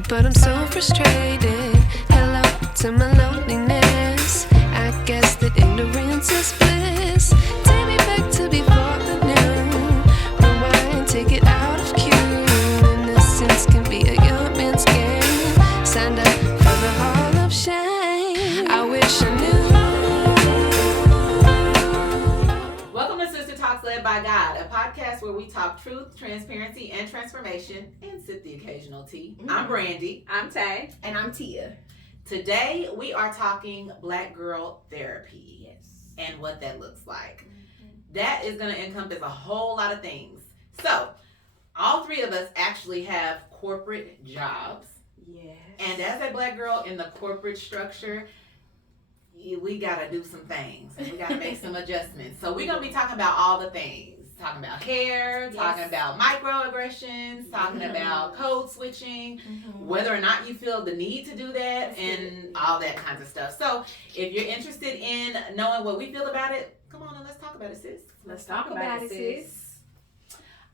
but I'm so frustrated. Hello to my loneliness. I guess that ignorance is bliss. Take me back to before the new. Rewind, take it out of cue. Innocence can be a young man's game. Signed up for the hall of shame. I wish I knew. Welcome to Sister Talks Led by God, a podcast where we talk truth, transparency, and transformation, and sip the occasional tea. I'm Brandie. I'm Teaa. And I'm Teaa. Today, we are talking Black girl therapy. Yes. And what that looks like. That is going to encompass a whole lot of things. So, all three of us actually have corporate jobs. Yes. And as a Black girl in the corporate structure, we got to do some things. We got to make some adjustments. So, we're going to be talking about all the things. Talking about hair, talking about microaggressions, talking about code switching, whether or not you feel the need to do that, and all that kinds of stuff. So, if you're interested in knowing what we feel about it, come on and let's talk about it, sis. Let's talk about it, sis.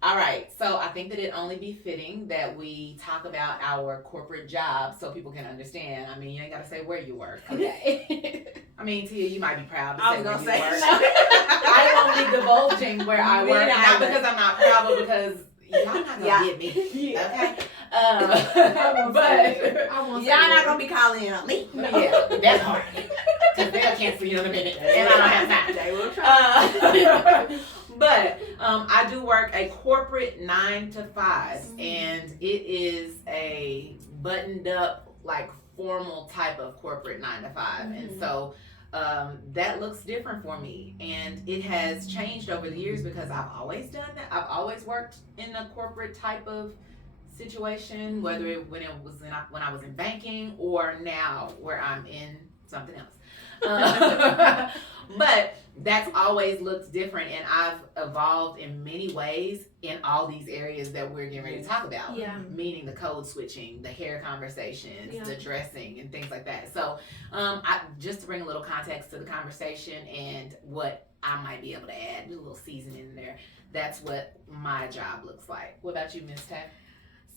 All right, so I think that it only be fitting that we talk about our corporate jobs so people can understand. I mean, you ain't got to say where you work. Okay. I mean, Tia, you might be proud to I say was where gonna you say work. no. I won't be divulging where I Me work, not neither. because I'm not proud, but because y'all not gonna get me. Yeah. Okay. Y'all not gonna be calling in on me. No. Yeah, that part. Because they'll cancel you in a minute, and I don't have time. They will try. But I do work a corporate 9 to 5, and it is a buttoned up, like formal type of corporate 9 to 5, and so that looks different for me, and it has changed over the years because I've always done that. I've always worked in a corporate type of situation, whether when I was in banking or now where I'm in something else. But that's always looked different, and I've evolved in many ways in all these areas that we're getting ready to talk about. Yeah. Meaning the code switching, the hair conversations, Yeah. the dressing, and things like that. So, just to bring a little context to the conversation and what I might be able to add, a little seasoning in there. That's what my job looks like. What about you, Miss Teaa?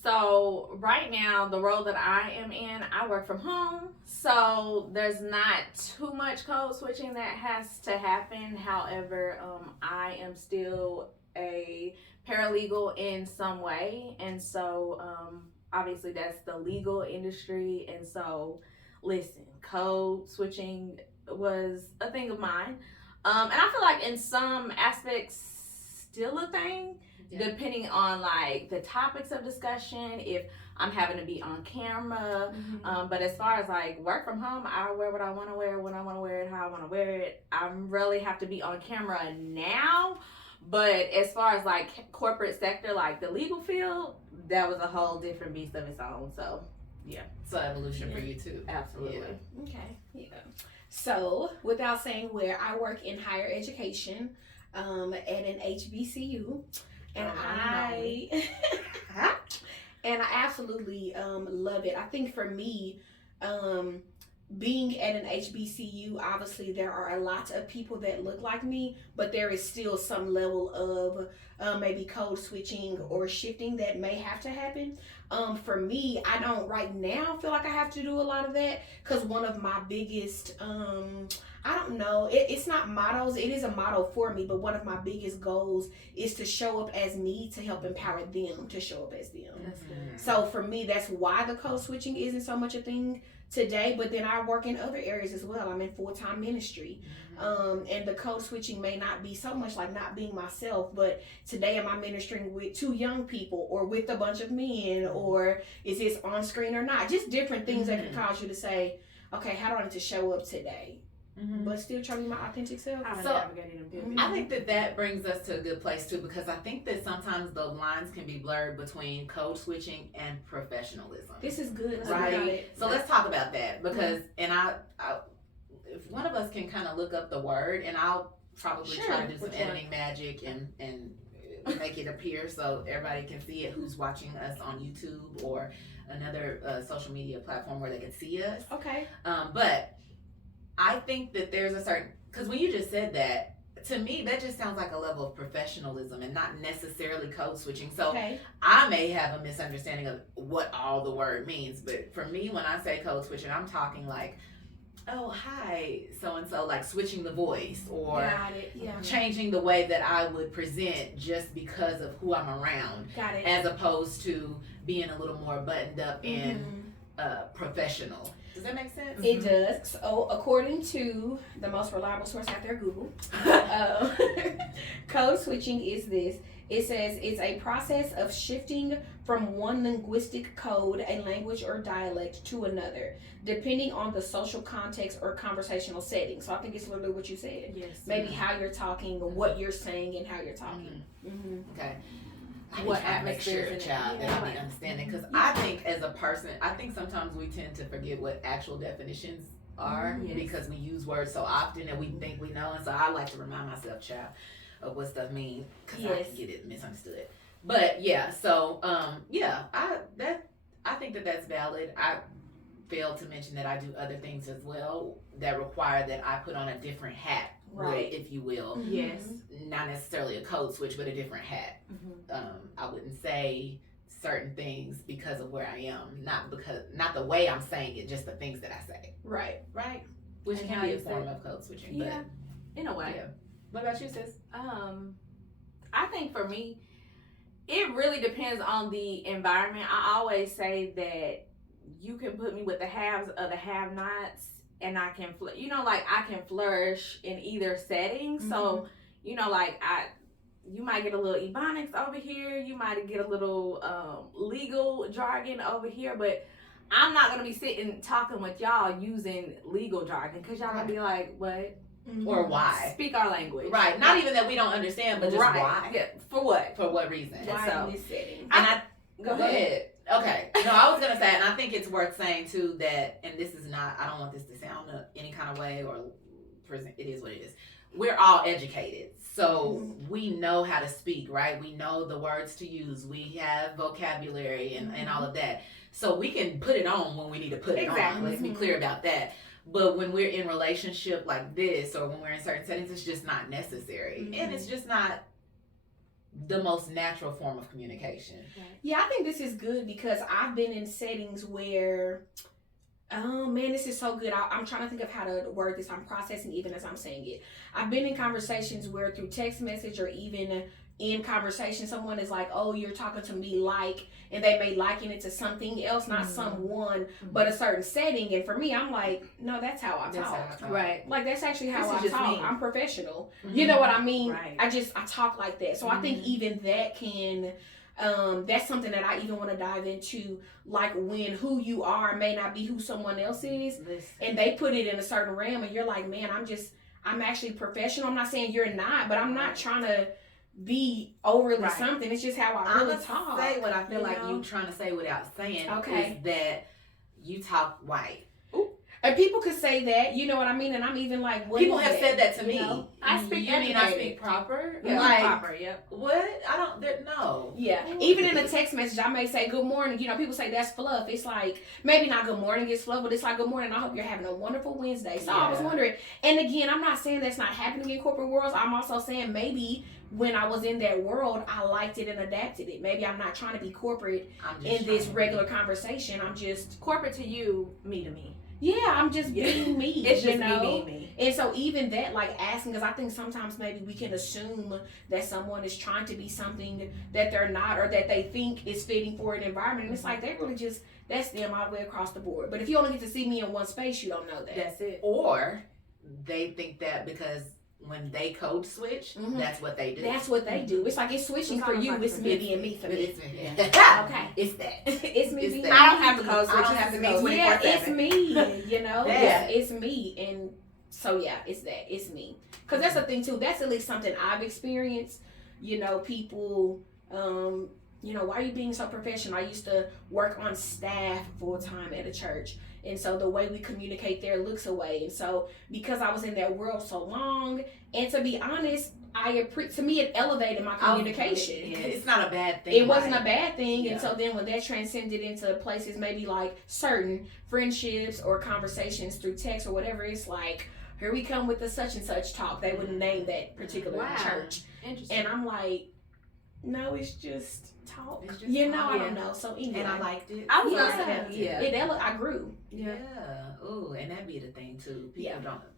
So right now, the role that I am in, I work from home. So there's not too much code switching that has to happen. However, I am still a paralegal in some way. And so obviously that's the legal industry. And so listen, code switching was a thing of mine. And I feel like in some aspects still a thing. Yeah. Depending on like the topics of discussion, if I'm having to be on camera, but as far as like work from home, I wear what I want to wear, when I want to wear it, how I want to wear it. I really have to be on camera now, but as far as like corporate sector, like the legal field, that was a whole different beast of its own. So yeah, so evolution for you too. Absolutely. Yeah. Okay. Yeah. So without saying where, I work in higher education at an HBCU. And I absolutely love it. I think for me, being at an HBCU, obviously there are a lot of people that look like me, but there is still some level of maybe code switching or shifting that may have to happen. For me, I don't right now feel like I have to do a lot of that, because one of my biggest I don't know, it's not mottos, it is a motto for me, but one of my biggest goals is to show up as me to help empower them to show up as them. That's good. So for me, that's why the code switching isn't so much a thing today, but then I work in other areas as well. I'm in full-time ministry. And the code switching may not be so much like not being myself, but today am I ministering with 2 young people or with a bunch of men, or is this on screen or not? Just different things that can cause you to say, okay, how do I need to show up today? But still try to be my authentic self. I think that brings us to a good place too, because I think that sometimes the lines can be blurred between code switching and professionalism. This is good, right? So let's talk about that, because and I if one of us can kind of look up the word, and I'll probably try to do some editing magic and make it appear so everybody can see it who's watching us on YouTube or another social media platform where they can see us. Okay. But I think that there's a certain, because when you just said that, to me, that just sounds like a level of professionalism and not necessarily code switching. So Okay. I may have a misunderstanding of what all the word means, but for me, when I say code switching, I'm talking like, oh, hi, so and so, like switching the voice or Got it. Yeah. changing the way that I would present just because of who I'm around, Got it. as opposed to being a little more buttoned up and Mhm. professional. Does that make sense? It does. So, according to the most reliable source out there, Google, code switching is this. It says it's a process of shifting from one linguistic code, a language or dialect, to another, depending on the social context or conversational setting. So I think it's literally what you said. Yes. Maybe how you're talking, what you're saying, and how you're talking. Mm-hmm. Okay. What I make sure, atmosphere is in it? child, that Yeah. I be understanding, because I think as a person, I think sometimes we tend to forget what actual definitions are Yes. because we use words so often and we think we know, and so I like to remind myself, child, of what stuff means because I Yes. can get it misunderstood. But yeah, so I think that that's valid. I failed to mention that I do other things as well that require that I put on a different hat, Right. if you will. Yes. Not necessarily a code switch, but a different hat. I wouldn't say certain things because of where I am, not the way I'm saying it, just the things that I say, Right. right? Which And can how be a you say form it. of code switching. Yeah. In a But way. yeah. What about you, sis? I think for me, it really depends on the environment. I always say that you can put me with the haves or the have-nots, and I can, I can flourish in either setting. So, you might get a little ebonics over here. You might get a little legal jargon over here, but I'm not gonna be sitting talking with y'all using legal jargon because y'all gonna be like, what? Or why? Speak our language. Right. Not even that we don't understand, but just why. Yeah. For what? For what reason? Why So- in this setting? And Go Go ahead. Okay. No, I was gonna say, and I think it's worth saying too that, and this is not, I don't want this to sound any kind of way or present. It is what it is. We're all educated, so we know how to speak, right? We know the words to use. We have vocabulary and all of that, so we can put it on when we need to put it on. Let's be clear about that. But when we're in relationship like this, or when we're in certain settings, it's just not necessary, and it's just not the most natural form of communication. Yeah, I think this is good because I've been in settings where, oh man, this is so good. I'm trying to think of how to word this. I'm processing even as I'm saying it. I've been in conversations where through text message or even in conversation, someone is like, oh, you're talking to me like, and they may liken it to something else, not someone, but a certain setting. And for me, I'm like, no, that's how I talk. Right. Like, that's actually how This is I just talk. me. I'm professional. You know what I mean? Right. I talk like that. So I think even that can, that's something that I even want to dive into, like when who you are may not be who someone else is, and they put it in a certain realm, and you're like, man, I'm actually professional. I'm not saying you're not, but I'm not trying to be overly something. It's just how I really talk. Say what I feel like you trying to say without saying. Okay. Is that you talk white. And people could say that, you know what I mean? And I'm even like, what People is have that? said that to You me. know? I speak You mean I educated. speak proper? Yeah, Like, proper, yep. what? I don't, no. Yeah. Even in a text message, I may say good morning. You know, people say that's fluff. It's like, maybe not good morning is fluff, but it's like good morning. I hope you're having a wonderful Wednesday. So I was wondering, and again, I'm not saying that's not happening in corporate worlds. I'm also saying maybe when I was in that world, I liked it and adapted it. Maybe I'm not trying to be corporate in this regular conversation. I'm just Corporate to you, me to me. Yeah, I'm just being me. It's just you know? me being me. And so even that, like asking, because I think sometimes maybe we can assume that someone is trying to be something that they're not, or that they think is fitting for an environment. And it's like, they really just, that's them all the way across the board. But if you only get to see me in one space, you don't know that. That's it. Or they think that because when they code switch, that's what they do. That's what they do. It's like it's switching for you. It's me being me for me. It's me. Yeah. Okay. It's that. It's me It's being that. I don't have to code switch. I don't It's have just to me code switch. 24/7. Yeah, it's me. You know, Yeah. it's me, and so yeah, it's that. It's me. Because that's the thing too. That's at least something I've experienced. You know, people. You know, why are you being so professional? I used to work on staff full time at a church. And so the way we communicate there looks away. And so because I was in that world so long, and to be honest, to me it elevated my communication. It's not a bad thing. It wasn't a bad thing. Yeah. And so then when that transcended into places maybe like certain friendships or conversations through text or whatever, it's like, here we come with the such and such talk. They wouldn't name that particular Wow. church. Interesting. And I'm like, no, it's just talk. It's just I talk. don't know. So anyway. And I liked it. I was Yeah. gonna say, yeah. I grew. Yeah. Ooh, and that'd be the thing too.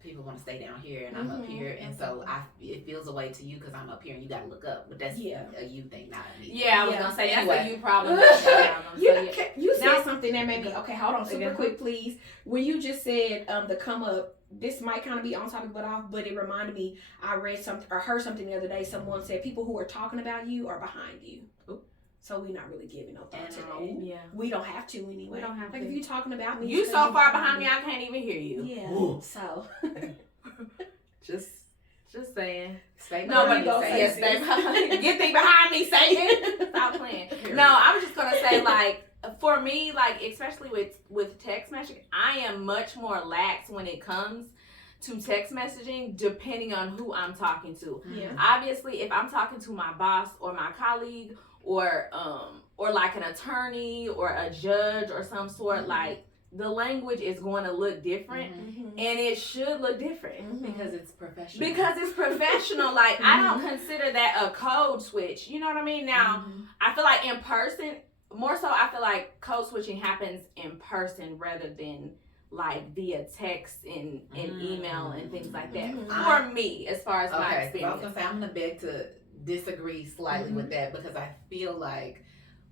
People want to stay down here, and I'm up here, and so it feels a way to you because I'm up here, and you got to look up. But that's a you thing, not a me. Yeah, I was gonna say that's Anyway. a you problem. You said Now- something that made me okay. Hold on, super quick, please. When you just said the come up, this might kind of be on topic but off, but it reminded me. I read something or heard something the other day. Someone said people who are talking about you are behind you. Ooh. So we're not really giving no thought to that. Yeah. We don't have to anyway. We don't have like to. if you're talking about me, You it's so 'cause far behind me, I can't even hear you. Yeah. Ooh. So Just saying. stay No, behind but me, yes, say stay it. behind. Get thee behind me, Satan. Stop playing. No, I was just gonna say, like, for me, like, especially with text messaging, I am much more lax when it comes to text messaging, depending on who I'm talking to. yeah. Obviously, if I'm talking to my boss or my colleague or like an attorney or a judge or some sort, like, the language is going to look different, and it should look different. Because it's professional. Because it's professional. Like, I don't consider that a code switch. You know what I mean? Now, I feel like in person, more so, I feel like code switching happens in person rather than like via text and email and things like that. For me, as far as my Okay, so I was experience. gonna say I'm gonna beg to disagree slightly with that because I feel like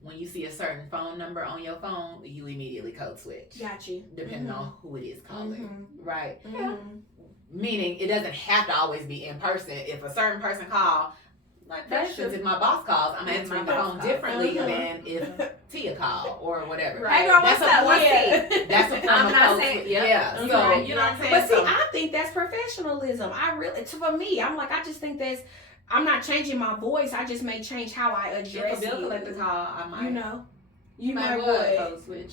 when you see a certain phone number on your phone, you immediately code switch. Got you. Depending on who it is calling, right? Yeah. Meaning it doesn't have to always be in person. If a certain person call, like for instance, if my boss calls, I'm answering the phone differently than if Teaa call or whatever. Right. Hey girl, That's what's a up? form- What's That's a form I'm of not code saying- switch. yep. Yeah. So Right. you know what I'm saying? But see, So- I think that's professionalism. I really, for me, I'm like, I just think that's. I'm not changing my voice. I just may change how I if address a bill you. collector call, I might. You know, you my might what? would. Code switch.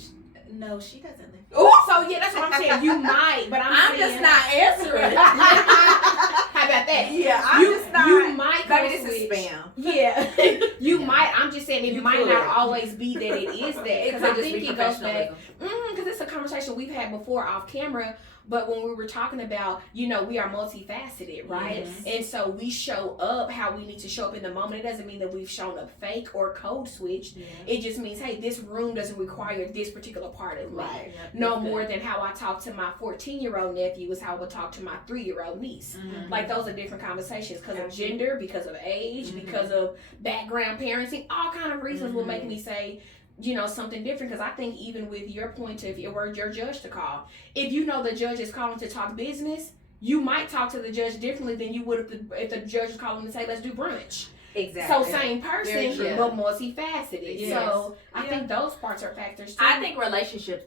No, she doesn't live. Oh, so yeah, that's what I'm saying. You might, but I'm saying, just not answering. How about that? Yeah, I'm you, just not. You might. Baby, code this is switch. spam. Yeah, you Yeah. might. I'm just saying it You might could. not always be that it is that It because could I just think be it goes back. professionalism. Because it's a conversation we've had before off camera. But when we were talking about, you know, we are multifaceted, right? Yes. And so we show up how we need to show up in the moment. It doesn't mean that we've shown up fake or code switched. It just means, hey, this room doesn't require this particular part of me. Right. No more than how I talk to my 14-year-old nephew is how I would talk to my 3-year-old niece. Like, those are different conversations because of gender, because of age, because of background, parenting, all kind of reasons will make me say, you know, something different. Because I think even with your point of view, or your judge to call, if you know the judge is calling to talk business, you might talk to the judge differently than you would if the judge is calling to say, let's do brunch. Exactly. So same person, Very true. but multifaceted. Yes. So I think those parts are factors too. I think relationships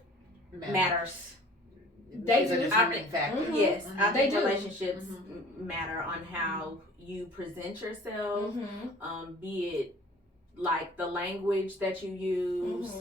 matters. They It's a do. determining factor. Mhm. Yes, I They think do. relationships matter on how you present yourself, be it like the language that you use,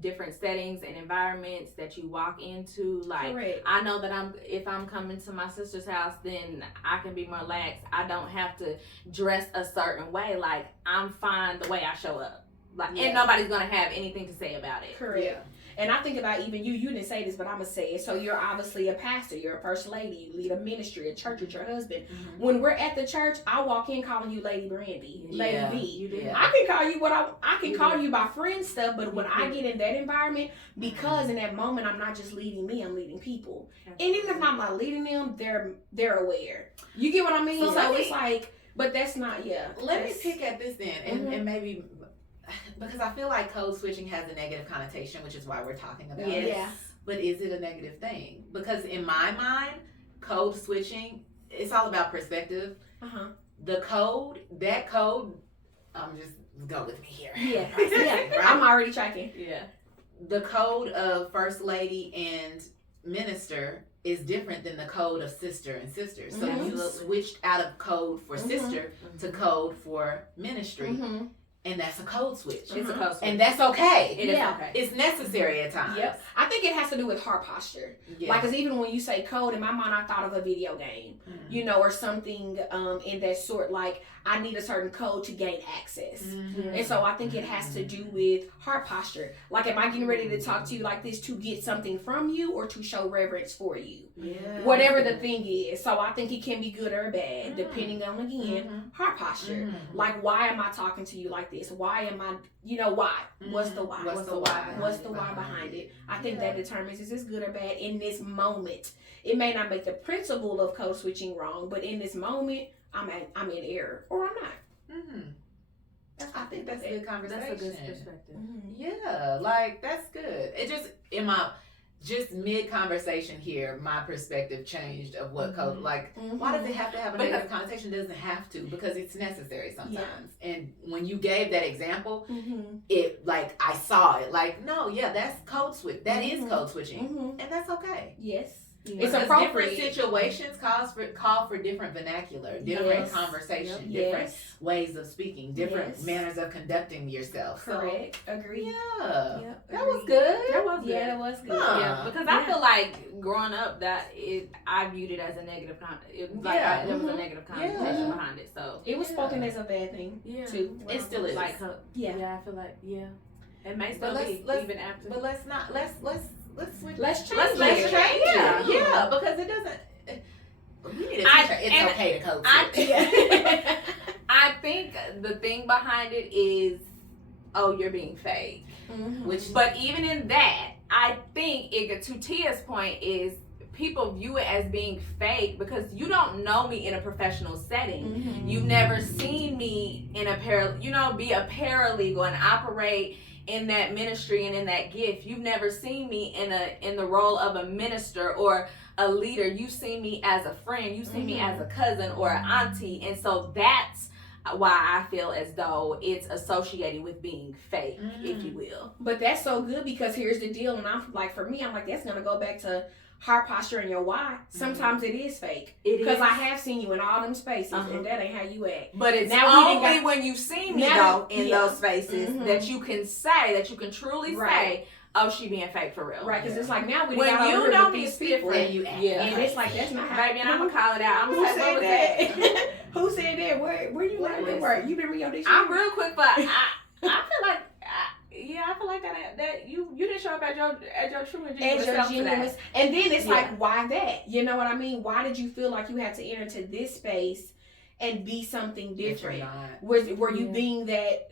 different settings and environments that you walk into. Like, Correct. I know that if I'm coming to my sister's house, then I can be more lax. I don't have to dress a certain way. Like, I'm fine the way I show up. Like, and nobody's gonna have anything to say about it. Correct. Yeah. And I think about even you didn't say this, but I'm going to say it. So you're obviously a pastor. You're a first lady. You lead a ministry, a church with your husband. When we're at the church, I walk in calling you Lady Brandie, Yeah. Lady V. You do. Yeah. I can call you I can call you by friend stuff, but when I get in that environment, because in that moment I'm not just leading me, I'm leading people. And even if I'm not leading them, they're aware. You get what I mean? So So, let me- it's like, but that's not Let me that's- pick at this then, and maybe because I feel like code switching has a negative connotation, which is why we're talking about it. Yeah. But is it a negative thing? Because in my mind, code switching, it's all about perspective. The code, just go with me here. Yeah. Right? I'm already tracking. Yeah. The code of first lady and minister is different than the code of sister and sister. So you Absolutely. switched out of code for sister to code for ministry. And that's a code switch. It's a code switch. And that's okay. It is Yeah. okay. It's necessary at times. Yep. I think it has to do with heart posture. Yeah. Like, because even when you say code, in my mind, I thought of a video game, you know, or something in that sort. Like, I need a certain code to gain access. Mm-hmm. And so I think it has to do with heart posture. Like, am I getting ready to talk to you like this to get something from you or to show reverence for you? Yeah. Whatever the thing is. So I think it can be good or bad, depending on, again, heart posture. Like, why am I talking to you like this? Why am I, why? What's the why? What's the why? What's the why behind it? I think that determines, is this good or bad in this moment? It may not make the principle of code switching wrong, but in this moment, I'm in error, or I'm not. I think that's a good conversation. That's a good perspective. Yeah, like, that's good. It just mid conversation here, my perspective changed of what code. Like, why does it have to have a negative connotation? It doesn't have to, because it's necessary sometimes. And when you gave that example, it, like, I saw it. Like, no, that's code switch. That is code switching, and that's okay. Yes. It's appropriate. Different situations call for different vernacular, different conversation, different ways of speaking, different manners of conducting yourself. Correct. Agree. Yeah. That was good. That was good. Yeah, that was good. Yeah, because I feel like growing up, I viewed it as a negative there was a negative connotation behind it. So it was spoken as a bad thing too. It still is. Like, I feel like it may still be even after. But let's switch. Let's change Let's change it. Yeah, because it doesn't. We need a teacher. It's okay to code switch. I think the thing behind it is, you're being fake. But even in that, I think to Tia's point is, people view it as being fake because you don't know me in a professional setting. You've never seen me in be a paralegal and operate in that ministry and in that gift. You've never seen me in the role of a minister or a leader. You've seen me as a friend. You've seen me as a cousin or an auntie. And so that's why I feel as though it's associated with being fake, if you will. But that's so good, because here's the deal. And I'm like, for me, I'm like, that's going to go back to heart posture and your why. Sometimes it is fake. Because I have seen you in all them spaces, and that ain't how you act. But it's only when you see me in those spaces that you can truly say, oh, she being fake for real. Right, because it's like, now we when got you know me different, and it's like, that's not how. Baby, and I'm gonna call it out. Who said that? Who said that? Where you learn that word? You been reading your dictionary? I'm real quick, but I feel like. I feel like that you didn't show up at your true and genuine self today. And then it's like, why that? You know what I mean? Why did you feel like you had to enter into this space and be something different? Were you being that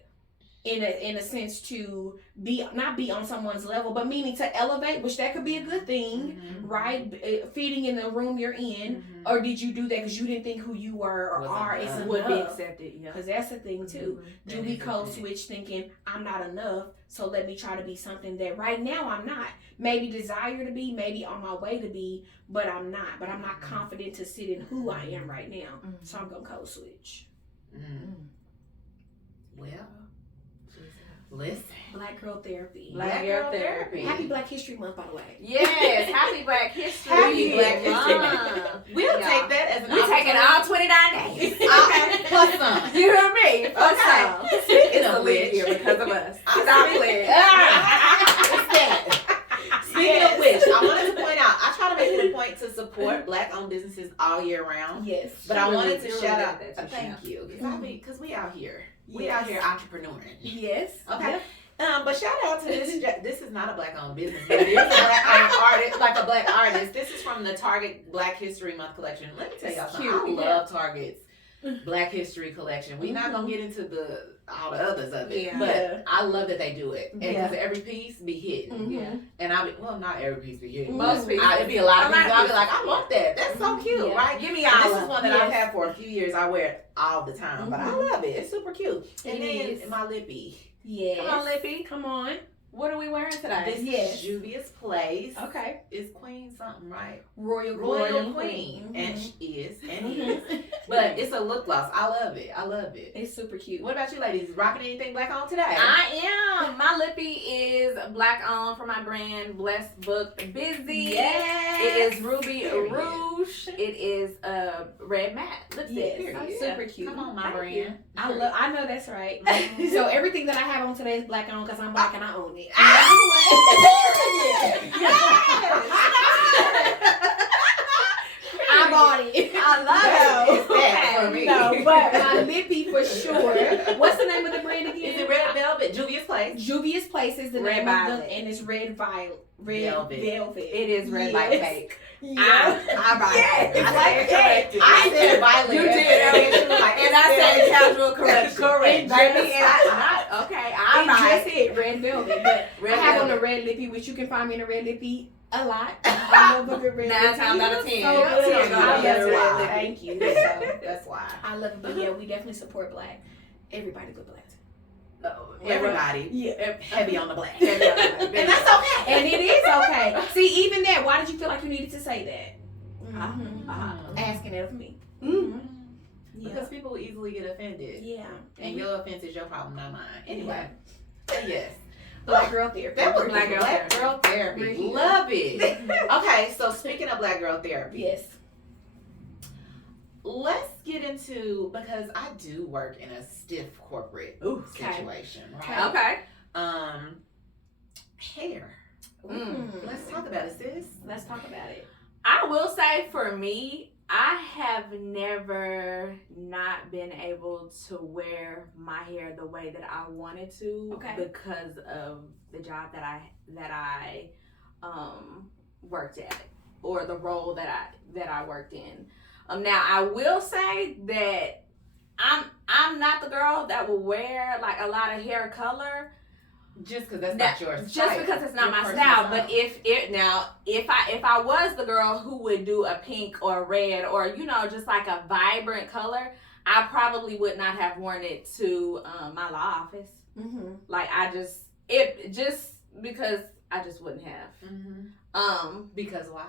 in a sense to not be on someone's level, but meaning to elevate, which that could be a good thing, right? Feeding in the room you're in, or did you do that because you didn't think who you were or are is enough? Would be accepted, because that's the thing too. Do we code switch thinking I'm not enough, so let me try to be something that right now I'm not? Maybe desire to be, maybe on my way to be, but I'm not. But I'm not confident to sit in who I am right now, so I'm gonna code switch. Well. Listen. Black Girl Therapy. Black Girl Therapy. Happy Black History Month, by the way. Yes, happy Black History. Happy Black History Month. We'll take that as an We're taking all 29 days. Okay, plus some. You hear me? Plus some. Speaking of which, because of us. Stop playing. Speaking of which, I wanted to point out, I try to make it a point to support Black-owned businesses all year round. Yes. But I wanted to shout out, thank you, because we out here. We out here entrepreneuring. Yes. Okay. But shout out to this is not a Black-owned business, but it is a Black-owned artist, like a Black artist. This is from the Target Black History Month collection. Let me tell y'all something. I love Target's Black History collection. We're not going to get into all the others of it, but I love that they do it. Because every piece be hidden. And not every piece be hidden. Most pieces. It'd be a lot of pieces. I'll be like, I want that. That's so cute, right? Give me all. This is one that I've had for a few years. I wear it all the time, but I love it. It's super cute. And then my lippy. Yes. Come on, Lippy. Come on. What are we wearing today? This is Juvia's Place. Okay. It's Queen something, right? Royal Queen. And she is. But it's a lip gloss. I love it. It's super cute. What about you ladies? Rocking anything Black on today? I am. My lippy is Black on for my brand, Blessed Book Busy. Yes. It is Ruby Rouge. It is red matte lipstick. Yes. Super cute. Come on, my brand. I know that's right. So everything that I have on today is Black on because I'm Black and I own it. bought it. I love it. It's that for me. No, but my lippy for sure. What's the name of the brand again? Is it Red Velvet? Juvia's Place? Juvia's Place is the Red name of Violet. the, and it's Red Velvet. It is red Yes. like cake. Yeah. I buy Yes. it. It's I like corrected. I said Violet. You did. And I said casual correction. Correct. Baby, okay, I It buy just it. said Red Velvet, but Red I have on Velvet. a red lippy, which you can find me in a red lippy a lot. I love a good red 9 lippy. times out of 10. So good. Yeah, I love that's red why. lippy. Thank you. So, That's why. I love it, but yeah, we definitely support black. Everybody but black. Everybody. Yeah. Heavy on the black. And And that's okay. And it is okay. See, even that, why did you feel like you needed to say that? Asking it of me. Mm-hmm. Because people will easily get offended. Yeah. And your offense is your problem, not mine. Anyway. Yes. Black girl therapy. That was Black Black girl Girl Therapy. Right here. Love it. Okay, so speaking of Black Girl Therapy, Yes. let's get into, because I do work in a stiff corporate Okay. situation, right? Okay. Hair. Let's talk about it, sis. Let's talk about it. I will say for me, I have never not been able to wear my hair the way that I wanted to Okay. because of the job that I worked at, or the role that I worked in. Now I will say that I'm not the girl that will wear like a lot of hair color. Just because that's not your style. Just because it's not Your my personal style. But if I was the girl who would do a pink or a red or just like a vibrant color, I probably would not have worn it to my law office. Mm-hmm. Like because I just wouldn't have. Because why?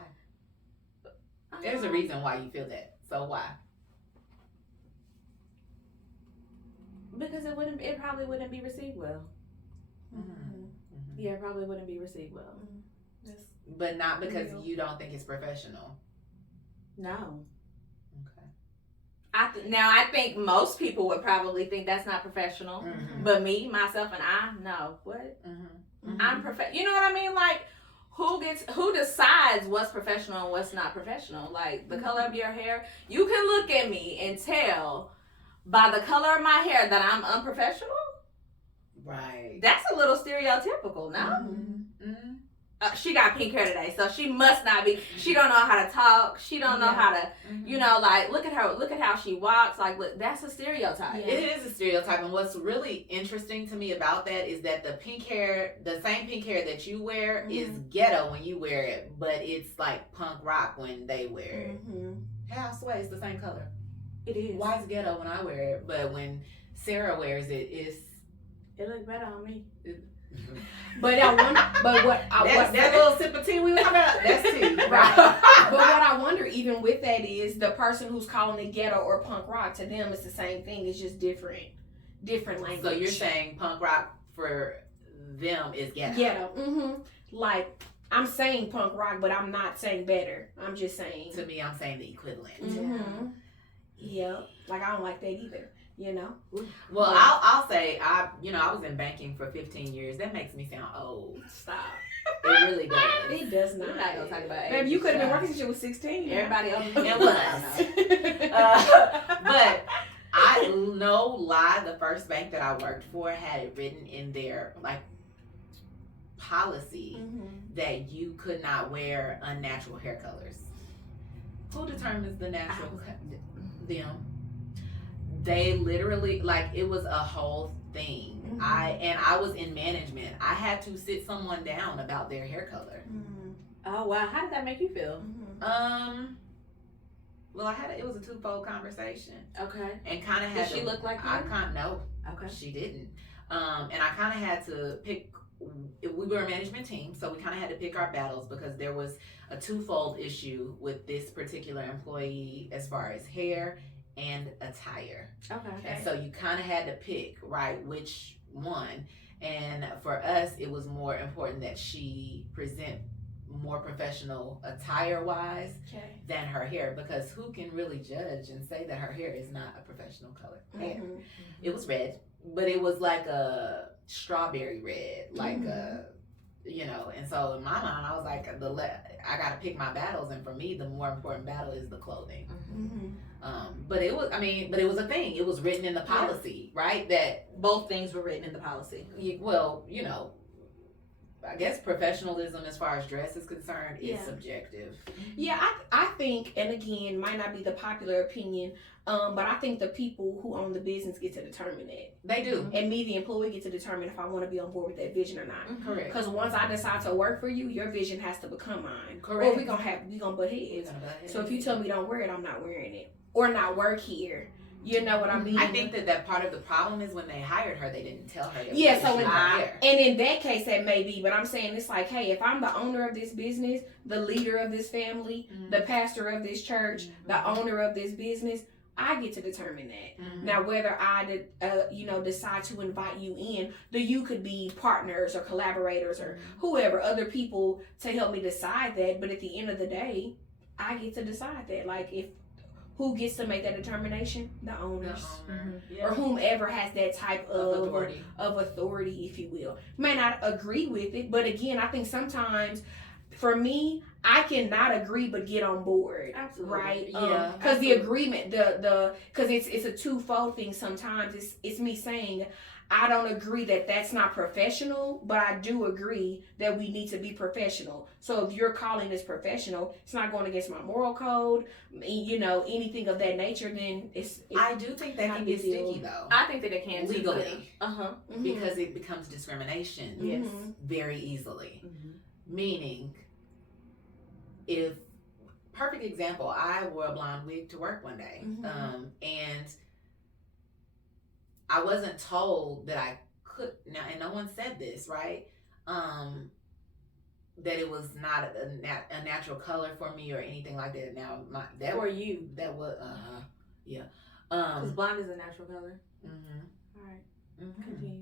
There's a reason why you feel that. So why? Because it probably wouldn't be received well. Mm-hmm. Yeah, it probably wouldn't be received well. But not because Real. you don't think it's professional. No. Okay. I think most people would probably think that's not professional. Mm-hmm. But me, myself, and I, no. What? Mm-hmm. I'm you know what I mean? Like, who decides what's professional and what's not professional? Like, the color of your hair, you can look at me and tell by the color of my hair that I'm unprofessional. Right. That's a little stereotypical, no? Mm-hmm. Mm-hmm. She got pink hair today, so she must not be. She don't know how to talk. She don't know how to, like, look at her. Look at how she walks. Like, look, that's a stereotype. Yeah. It is a stereotype, and what's really interesting to me about that is that the pink hair, the same pink hair that you wear, is ghetto when you wear it, but it's like punk rock when they wear it. Mm-hmm. Hey, I swear it's the same color. It is. Why is ghetto when I wear it, but when Sarah wears it, it's. It looks better on me. But I wonder. But that little sip of tea we were talking about, that's tea. Right. But what I wonder, even with that, is the person who's calling it ghetto or punk rock, to them it's the same thing. It's just different language. So you're saying punk rock for them is ghetto. ghetto? Mm-hmm. Like, I'm saying punk rock, but I'm not saying better. I'm just saying. To me, I'm saying the equivalent. Mm-hmm. Yeah. Like, I don't like that either. Well, I'll say I was in banking for 15 years. That makes me sound old. Stop. It really does. It does not. We're not gonna talk about Baby, age. you could have been working since you was 16. Everybody else. It was. But I no lie, the first bank that I worked for had it written in their policy that you could not wear unnatural hair colors. Who determines the natural? Them. They literally, it was a whole thing. I was in management. I had to sit someone down about their hair color. Oh wow, how did that make you feel? Well, it was a twofold conversation. Okay. And kind of had. Did she look like you? No. Okay. She didn't. And I kind of had to pick. We were a management team, so we kind of had to pick our battles because there was a twofold issue with this particular employee as far as hair and attire. Okay. And so you kind of had to pick, right, which one. And for us, it was more important that she present more professional attire-wise than her hair, because who can really judge and say that her hair is not a professional color hair? It was red, but it was like a strawberry red, like a you know. And so in my mind, I was like, I got to pick my battles, and for me, the more important battle is the clothing. But it was a thing. It was written in the policy, right? That both things were written in the policy. Well, you know, I guess professionalism as far as dress is concerned is subjective. Yeah, I think, and again, might not be the popular opinion, but I think the people who own the business get to determine that. They do. And me, the employee, get to determine if I want to be on board with that vision or not. Correct. Because once I decide to work for you, your vision has to become mine. Correct. Or we gonna butt heads. So if you tell me don't wear it, I'm not wearing it. Or not work here. You know what I mean? I think that part of the problem is when they hired her, they didn't tell her. Yeah, so and in that case, that may be. But I'm saying it's like, hey, if I'm the owner of this business, the leader of this family, the pastor of this church, the owner of this business, I get to determine that. Now, whether I, decide to invite you in, you could be partners or collaborators or whoever, other people to help me decide that. But at the end of the day, I get to decide that. Like, who gets to make that determination? The owners. Or whomever has that type of authority, if you will. May not agree with it, but again, I think sometimes, for me, I cannot agree but get on board. Absolutely. Right? Yeah. Because the agreement, because it's a twofold thing sometimes. It's me saying, I don't agree that that's not professional, but I do agree that we need to be professional. So if you're calling this professional, it's not going against my moral code, anything of that nature, then it's I do think that can get sticky, though. I think that it can legally. Too. Because it becomes discrimination. Yes. Very easily. Meaning, if, perfect example, I wore a blonde wig to work one day. And I wasn't told that I could, now, and no one said this, right? That it was not a natural color for me or anything like that. Now, for you, that was, yeah. Because blonde is a natural color. All right. Continue.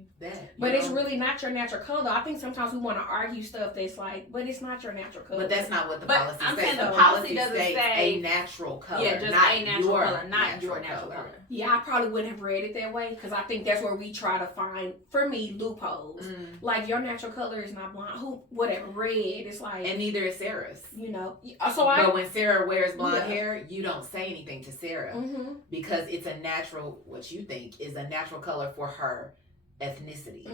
But it's really not your natural color. I think sometimes we want to argue stuff that's like, but it's not your natural color. But that's not what the policy says. Saying the policy doesn't say a natural color. Yeah, just not a natural color, not your natural natural color. Yeah, I probably wouldn't have read it that way because I think that's where we try to find, for me, loopholes. Like, your natural color is not blonde. Whatever, red. It's like, and neither is Sarah's. But when Sarah wears blonde hair, you don't say anything to Sarah because it's a natural. What you think is a natural color for her ethnicity.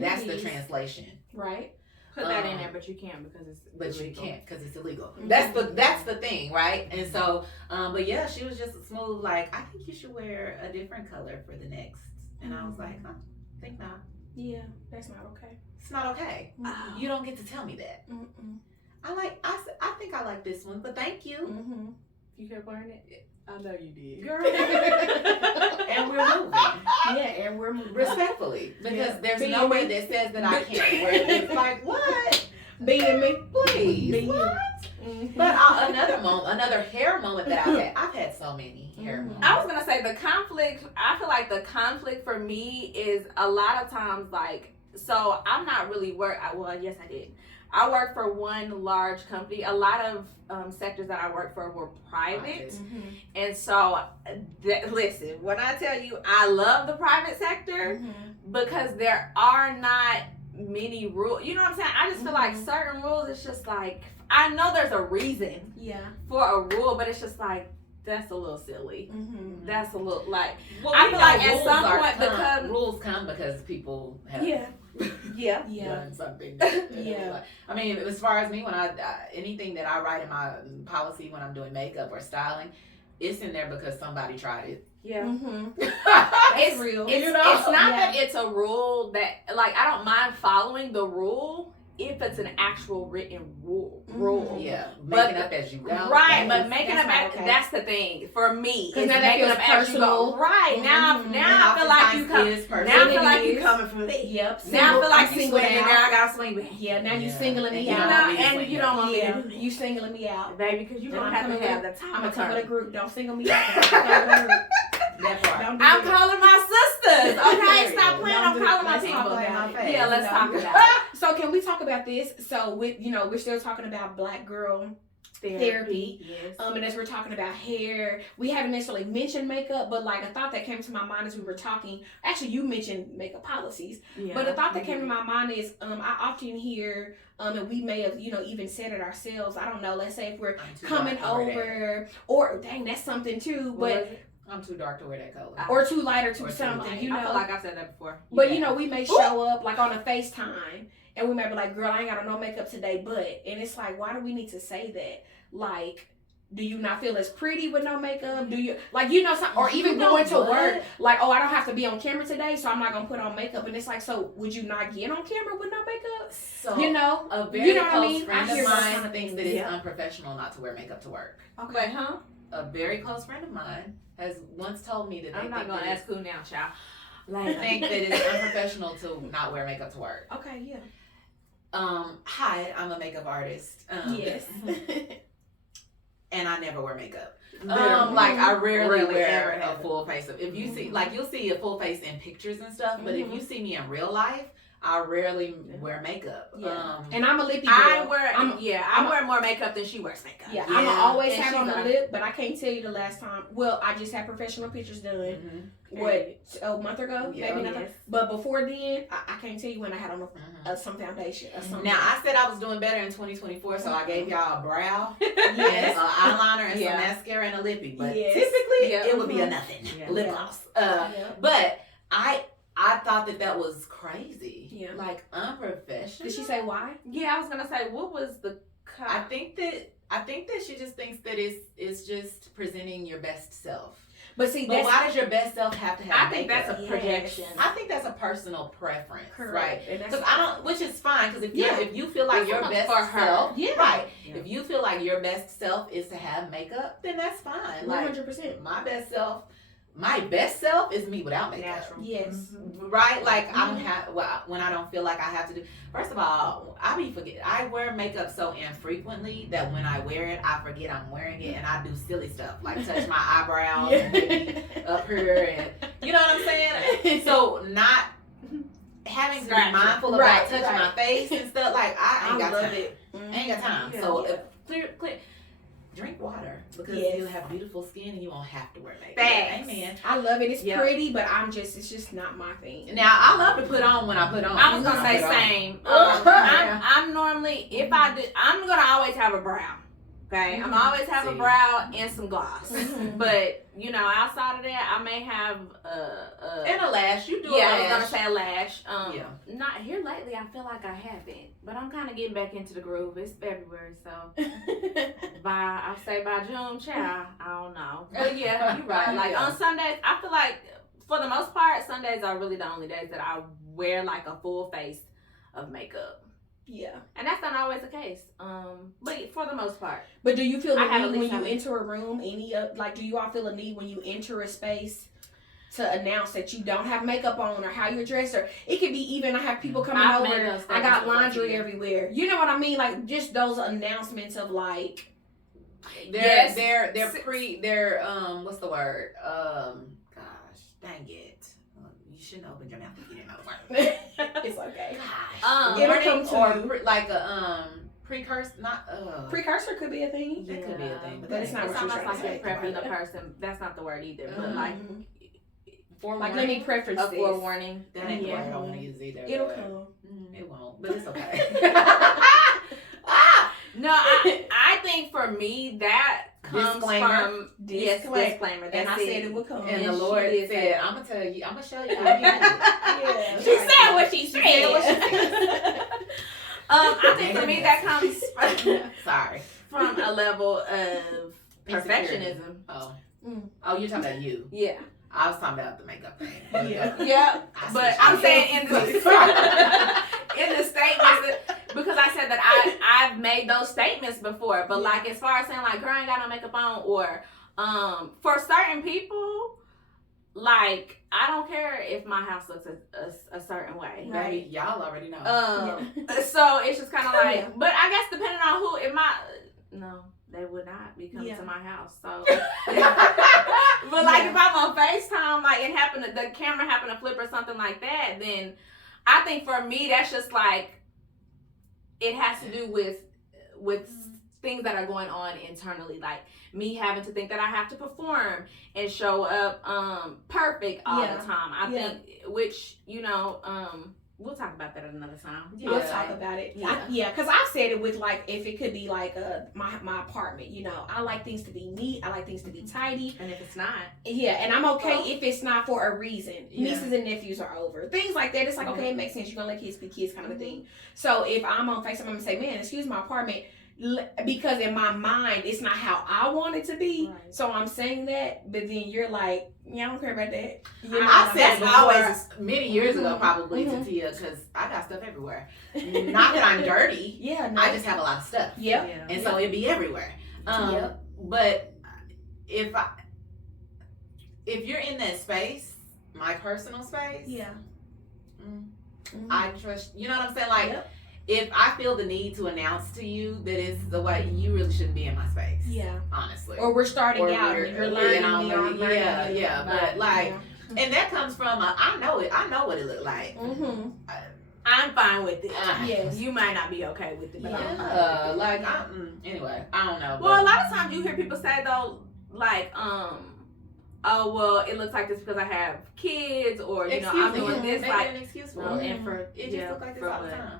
That's the translation, right? Put that in there, but you can't because it's illegal. You can't because it's illegal. That's the thing, right? And so, but yeah, she was just smooth. Like, I think you should wear a different color for the next. And I was like, I think not. Yeah, that's not okay. It's not okay. You don't get to tell me that. I think I like this one, but thank you. You kept wearing it. I know you did. Girl. And we're moving. Yeah, and we're moving. Respectfully. Because there's nowhere that says that I can't wear it. It's like, what? Being me. Please. What? But another hair moment that I've had so many hair moments. I was going to say the conflict, I feel like the conflict for me is a lot of times like, so I'm not really yes I did. I worked for one large company. A lot of sectors that I worked for were private. And so, listen, when I tell you I love the private sector because there are not many rules. You know what I'm saying? I just feel like certain rules, it's just like, I know there's a reason for a rule, but it's just like, that's a little silly. That's a little like, I feel like at some point because rules come because people have done something. I mean, as far as me, when anything that I write in my policy when I'm doing makeup or styling, it's in there because somebody tried it. It's real. It's not that it's a rule that, like, I don't mind following the rule if it's an actual written rule. Yeah, making up as you go. Right, but making up that's the thing for me. Because now that feels personal. Right, now I feel like you come. Now I feel like you coming for me. Yep. Now I feel like you swinging. Now I gotta swing back. Yeah. Now you singling me out. And you don't want me to do that. You singling me out, baby, because you don't have to have the time. I'm gonna come with a group. Don't single me out. That part. I'm calling my sisters. Okay, stop playing. I'm calling my people. Yeah, let's talk about it. So can we talk about this? So we're still talking about Black girl therapy. Yes. And as we're talking about hair, we haven't necessarily mentioned makeup, but like a thought that came to my mind as we were talking, actually you mentioned makeup policies, Yeah. but a thought that came to my mind is I often hear, and we may have, even said it ourselves, I don't know, let's say if we're coming over, or dang, that's something too, but I'm too dark to wear that color. or too light or too Or too something, light. I feel like I've said that before. But we may show up like on a FaceTime and we might be like, girl, I ain't got on no makeup today, but, and it's like, why do we need to say that? Like, do you not feel as pretty with no makeup? Do you, like, or even going to work, like, oh, I don't have to be on camera today, so I'm not going to put on makeup. And it's like, so would you not get on camera with no makeup? So, a very close close friend of of mine mine thinks that it's unprofessional not to wear makeup to work. Okay. Wait, huh? A very close friend of mine has once told me that I'm not going to ask who now, child. I think that it's unprofessional to not wear makeup to work. Okay, yeah. Hi, I'm a makeup artist. Yes. And I never wear makeup. Literally. Like I rarely Rarely wear ever a full face. If you see, like you'll see a full face in pictures and stuff, but if you see me in real life, I rarely wear makeup. Yeah. And I'm a lippy girl. I wear more makeup than she wears makeup. Yeah, I'm always have on the lip, but I can't tell you the last time. Well, I just had professional pictures done. A month ago? Yeah. Maybe nothing. But before then, I can't tell you when I had on some foundation or something. Now, I said I was doing better in 2024, so I gave y'all a brow, Yes. and eyeliner, and some mascara and a lippy. But typically, it would be a nothing. Lip gloss. But I thought that was crazy. Yeah. Like unprofessional. Did she say why? Yeah, I was gonna say, what was the cut? I think that she just thinks that it's just presenting your best self. But see, But why does your best self have to have I think makeup? that's a projection. I think that's a personal preference, Correct. right? Because I don't, which is fine. Because if you feel like your best for her. self, right? Yeah. If you feel like your best self is to have makeup, then that's fine. 100%. My best self is me without makeup. Natural. Yes. Right? Like when I don't feel like I have to do. First of all, I wear makeup so infrequently that when I wear it, I forget I'm wearing it, and I do silly stuff like touch my eyebrows and maybe up here, and you know what I'm saying. So not having to be mindful about touching my face and stuff. Like I ain't got time. I ain't got time. So clear. Drink water because you'll have beautiful skin and you won't have to wear makeup. Thanks. Amen. I love it. It's pretty, but it's just not my thing. Now I love to put on when I put on. I was gonna say same. I'm normally I'm gonna always have a brow. Okay, I'm always have a brow and some gloss. But outside of that, I may have and a lash. You do a lash. I was gonna say a lash. Not here lately. I feel like I haven't, but I'm kind of getting back into the groove. It's February, so I'll say by June, child. I don't know, but yeah, you're right. Like on Sundays, I feel like for the most part, Sundays are really the only days that I wear like a full face of makeup. Yeah. And that's not always the case. But for the most part. But do you feel the need when you enter a room, do you all feel a need when you enter a space to announce that you don't have makeup on or how you're dressed? Or it could be even I have people coming over, I got laundry everywhere. You know what I mean? Like just those announcements of like they're what's the word? Gosh, dang it. You shouldn't open your mouth if you didn't know the word. It's okay. Gosh. It'll come to or like a precursor, not precursor could be a thing. That could be a thing, but it's not what you're trying to say. Prepping the person. That's not the word either. But like let me preference a forewarning. That ain't the word I don't want to use either. It'll come. It won't, but it's okay. No, I think for me that comes from disclaimer. And I said it would come. And the Lord said, "I'm gonna tell you. I'm gonna show you how you do it." She said what she said. I think for me that comes from a level of perfectionism. Oh, you're talking about you. Yeah. I was talking about the makeup thing. Yeah. But I'm saying in the statements because I said that I've made those statements before, but like as far as saying like, girl, I ain't got no makeup on, or for certain people, like I don't care if my house looks a certain way. Right. Y'all already know. So it's just kind of like, but I guess depending on who, they would not be coming to my house. So, but like if I'm on FaceTime, like the camera happened to flip or something like that, then I think for me that's just like it has to do with things that are going on internally, like me having to think that I have to perform and show up perfect all the time. I think, which, we'll talk about that at another time. We'll talk about it. Yeah. Because I've said it with like, if it could be like my apartment, I like things to be neat. I like things to be tidy. And if it's not. Yeah, and I'm okay if it's not for a reason. Nieces and nephews are over. Things like that. It's like, okay, it makes sense. You're going to let kids be kids kind of a thing. So if I'm on FaceTime, I'm going to say, man, excuse my apartment. Because in my mind, it's not how I want it to be. Right. So I'm saying that, but then you're like, I don't care about that. I said always many years ago, probably to Teaa, because I got stuff everywhere. Not that I'm dirty. I just have a lot of stuff. And so it'd be everywhere. But if you're in that space, my personal space, I trust. You know what I'm saying? Like. If I feel the need to announce to you that it's the way, you really shouldn't be in my space. Honestly. Or we're starting out and you're learning. But like, and that comes from I know it. I know what it looked like. I'm fine with it. Yes. You might not be okay with it, but I'm fine with it. Anyway, I don't know. Well, a lot of times you hear people say though, like, oh well, it looks like this because I have kids, or I'm doing this. Like an excuse for it. And for it just looks like this all the time.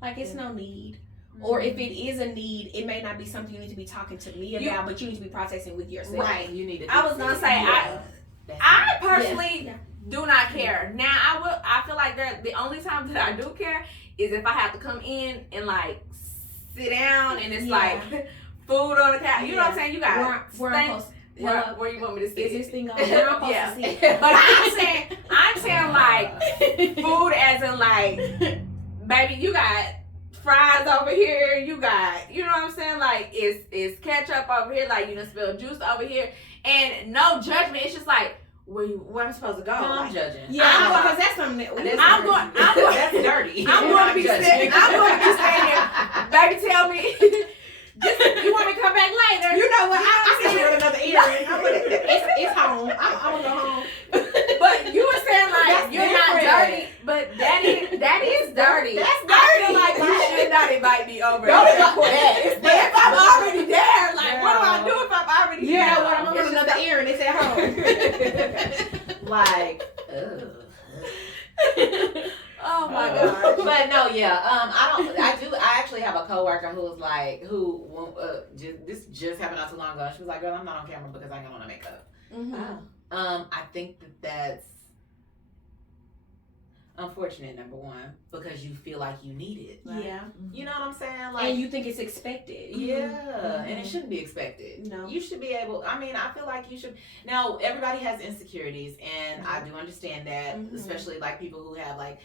Like it's no need. Or if it is a need, it may not be something you need to be talking to me about, but you need to be processing with yourself. Right. You need to. I was gonna say I personally do not care. Now I feel like the only time that I do care is if I have to come in and like sit down and it's like food on the couch. You know what I'm saying? You got where you want me to sit? Is this thing on? Where I'm supposed to sit? But I'm saying like food as in like, baby, you got fries over here, you got, you know what I'm saying? Like it's ketchup over here, like you done spilled juice over here, and no judgment. It's just like where I'm supposed to go. No, like, I'm judging. Yeah, because that's something that I'm going. That's dirty. I'm going to be sitting. I'm going to be standing. Baby, tell me. You want me to come back later? You know what? I see you with another earring. It's home. I'm gonna go home. But you were saying like that's you're different. Not dirty, but that is dirty. That's dirty. I feel like you should not invite me over. Don't invite that. But if I'm already there, like what do I do if I'm already there? You know what? I'm gonna get another earring. It's at home. Like. Oh my gosh. But no, I actually have a coworker who this just happened not too long ago. She was like, girl, I'm not on camera because I ain't on makeup. I think that's unfortunate, number one, because you feel like you need it. Right? Yeah. You know what I'm saying? Like, and you think it's expected. Yeah. And it shouldn't be expected. No. You should be able, I feel like you should. Now, everybody has insecurities, and I do understand that, especially like people who have like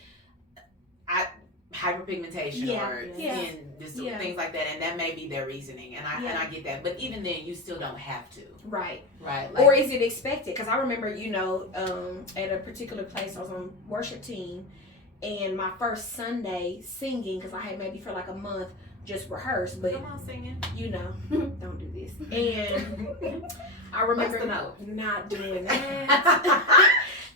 hyperpigmentation or skin things like that, and that may be their reasoning, and I get that, but even then you still don't have to, right like, or is it expected? Because I remember at a particular place I was on worship team, and my first Sunday singing, because I had maybe for like a month just rehearsed, but come on singing, don't do this, and I remember not doing that.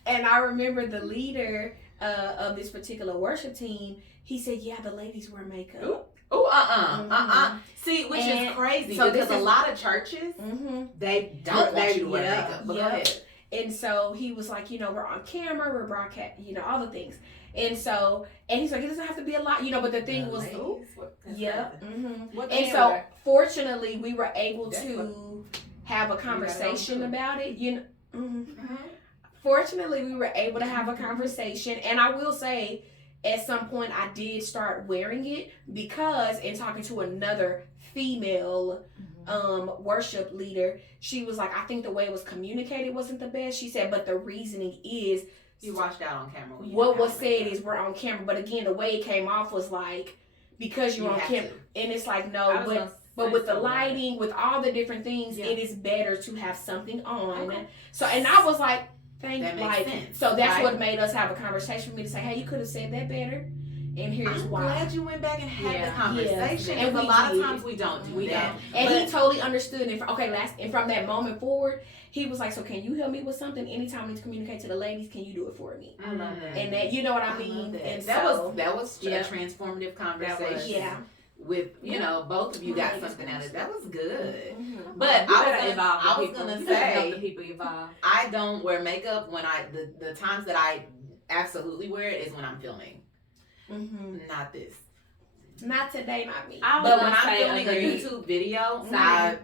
And I remember the leader of this particular worship team, he said, yeah, the ladies wear makeup. See, which is crazy, so because a lot of churches, they don't want you to wear makeup. But go ahead. And so he was like, we're on camera, we're broadcast, all the things. And so, and he's like, it doesn't have to be a lot, but the thing was, and so fortunately we were able to have a conversation about it, Fortunately, we were able to have a conversation, and I will say, at some point, I did start wearing it because, in talking to another female worship leader, she was like, I think the way it was communicated wasn't the best. She said, but the reasoning is... You watched out on camera. What was said is we're on camera, but again, the way it came off was like, because you're on camera, and it's like, no, but with the lighting, with all the different things, it is better to have something on. Okay. So, and I was like, that makes sense. So that's what made us have a conversation with me to say, hey, you could have said that better, and here's why. I'm glad you went back and had the conversation. And a lot of times we don't do that. And he totally understood. And from that moment forward, he was like, so can you help me with something? Anytime we need to communicate to the ladies, can you do it for me? I love that. And that, you know what I mean? And that was a transformative conversation. with you know both of you got Right. something out of it. That was good. Mhm. But You I better was evolve the I was people. gonna You better help the say people evolve. I don't wear makeup when the times that I absolutely wear it is when I'm filming. Mhm. Not this. Not today, not me. I was But when gonna I'm say filming a agreed. YouTube video, Mhm.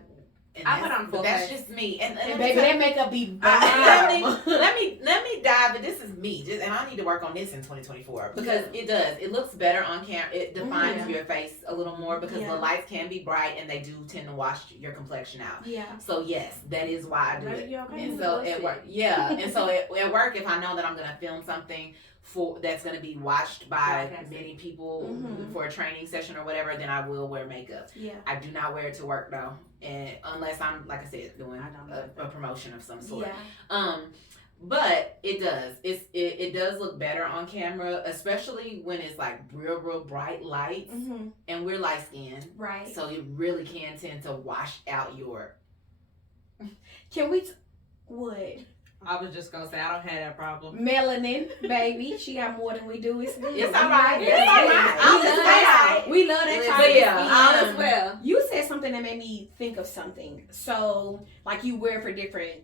and I put on but full that's face. just me. And And let me baby, tell- that makeup be let bomb. me dive, but this is me, and I need to work on this in 2024 because it does. It looks better on camera. It defines Yeah. your face a little more because Yeah. the lights can be bright and they do tend to wash your complexion out. Yeah. So yes, that is why I do Maybe it. you're okay And with so bullshit. at work, yeah, and so at work, if I know that I'm gonna film something that's gonna be watched by Broadcasted. many people Mhm. for a training session or whatever, then I will wear makeup. Yeah. I do not wear it to work though, and unless I'm like I said doing I don't a promotion of some sort. Yeah. But it does. It does look better on camera, especially when it's like real bright lights, Mhm. and we're light skinned, Right. so it really can tend to wash out your. Can we? What? I was just gonna say I don't have that problem. Melanin, baby. She got more than we do. It's good. It's all right. We It's all love right. that. I'll We just love say that. it. We love that. But type of yeah, skin. all is well. You said something that made me think of something. So, like you wear for different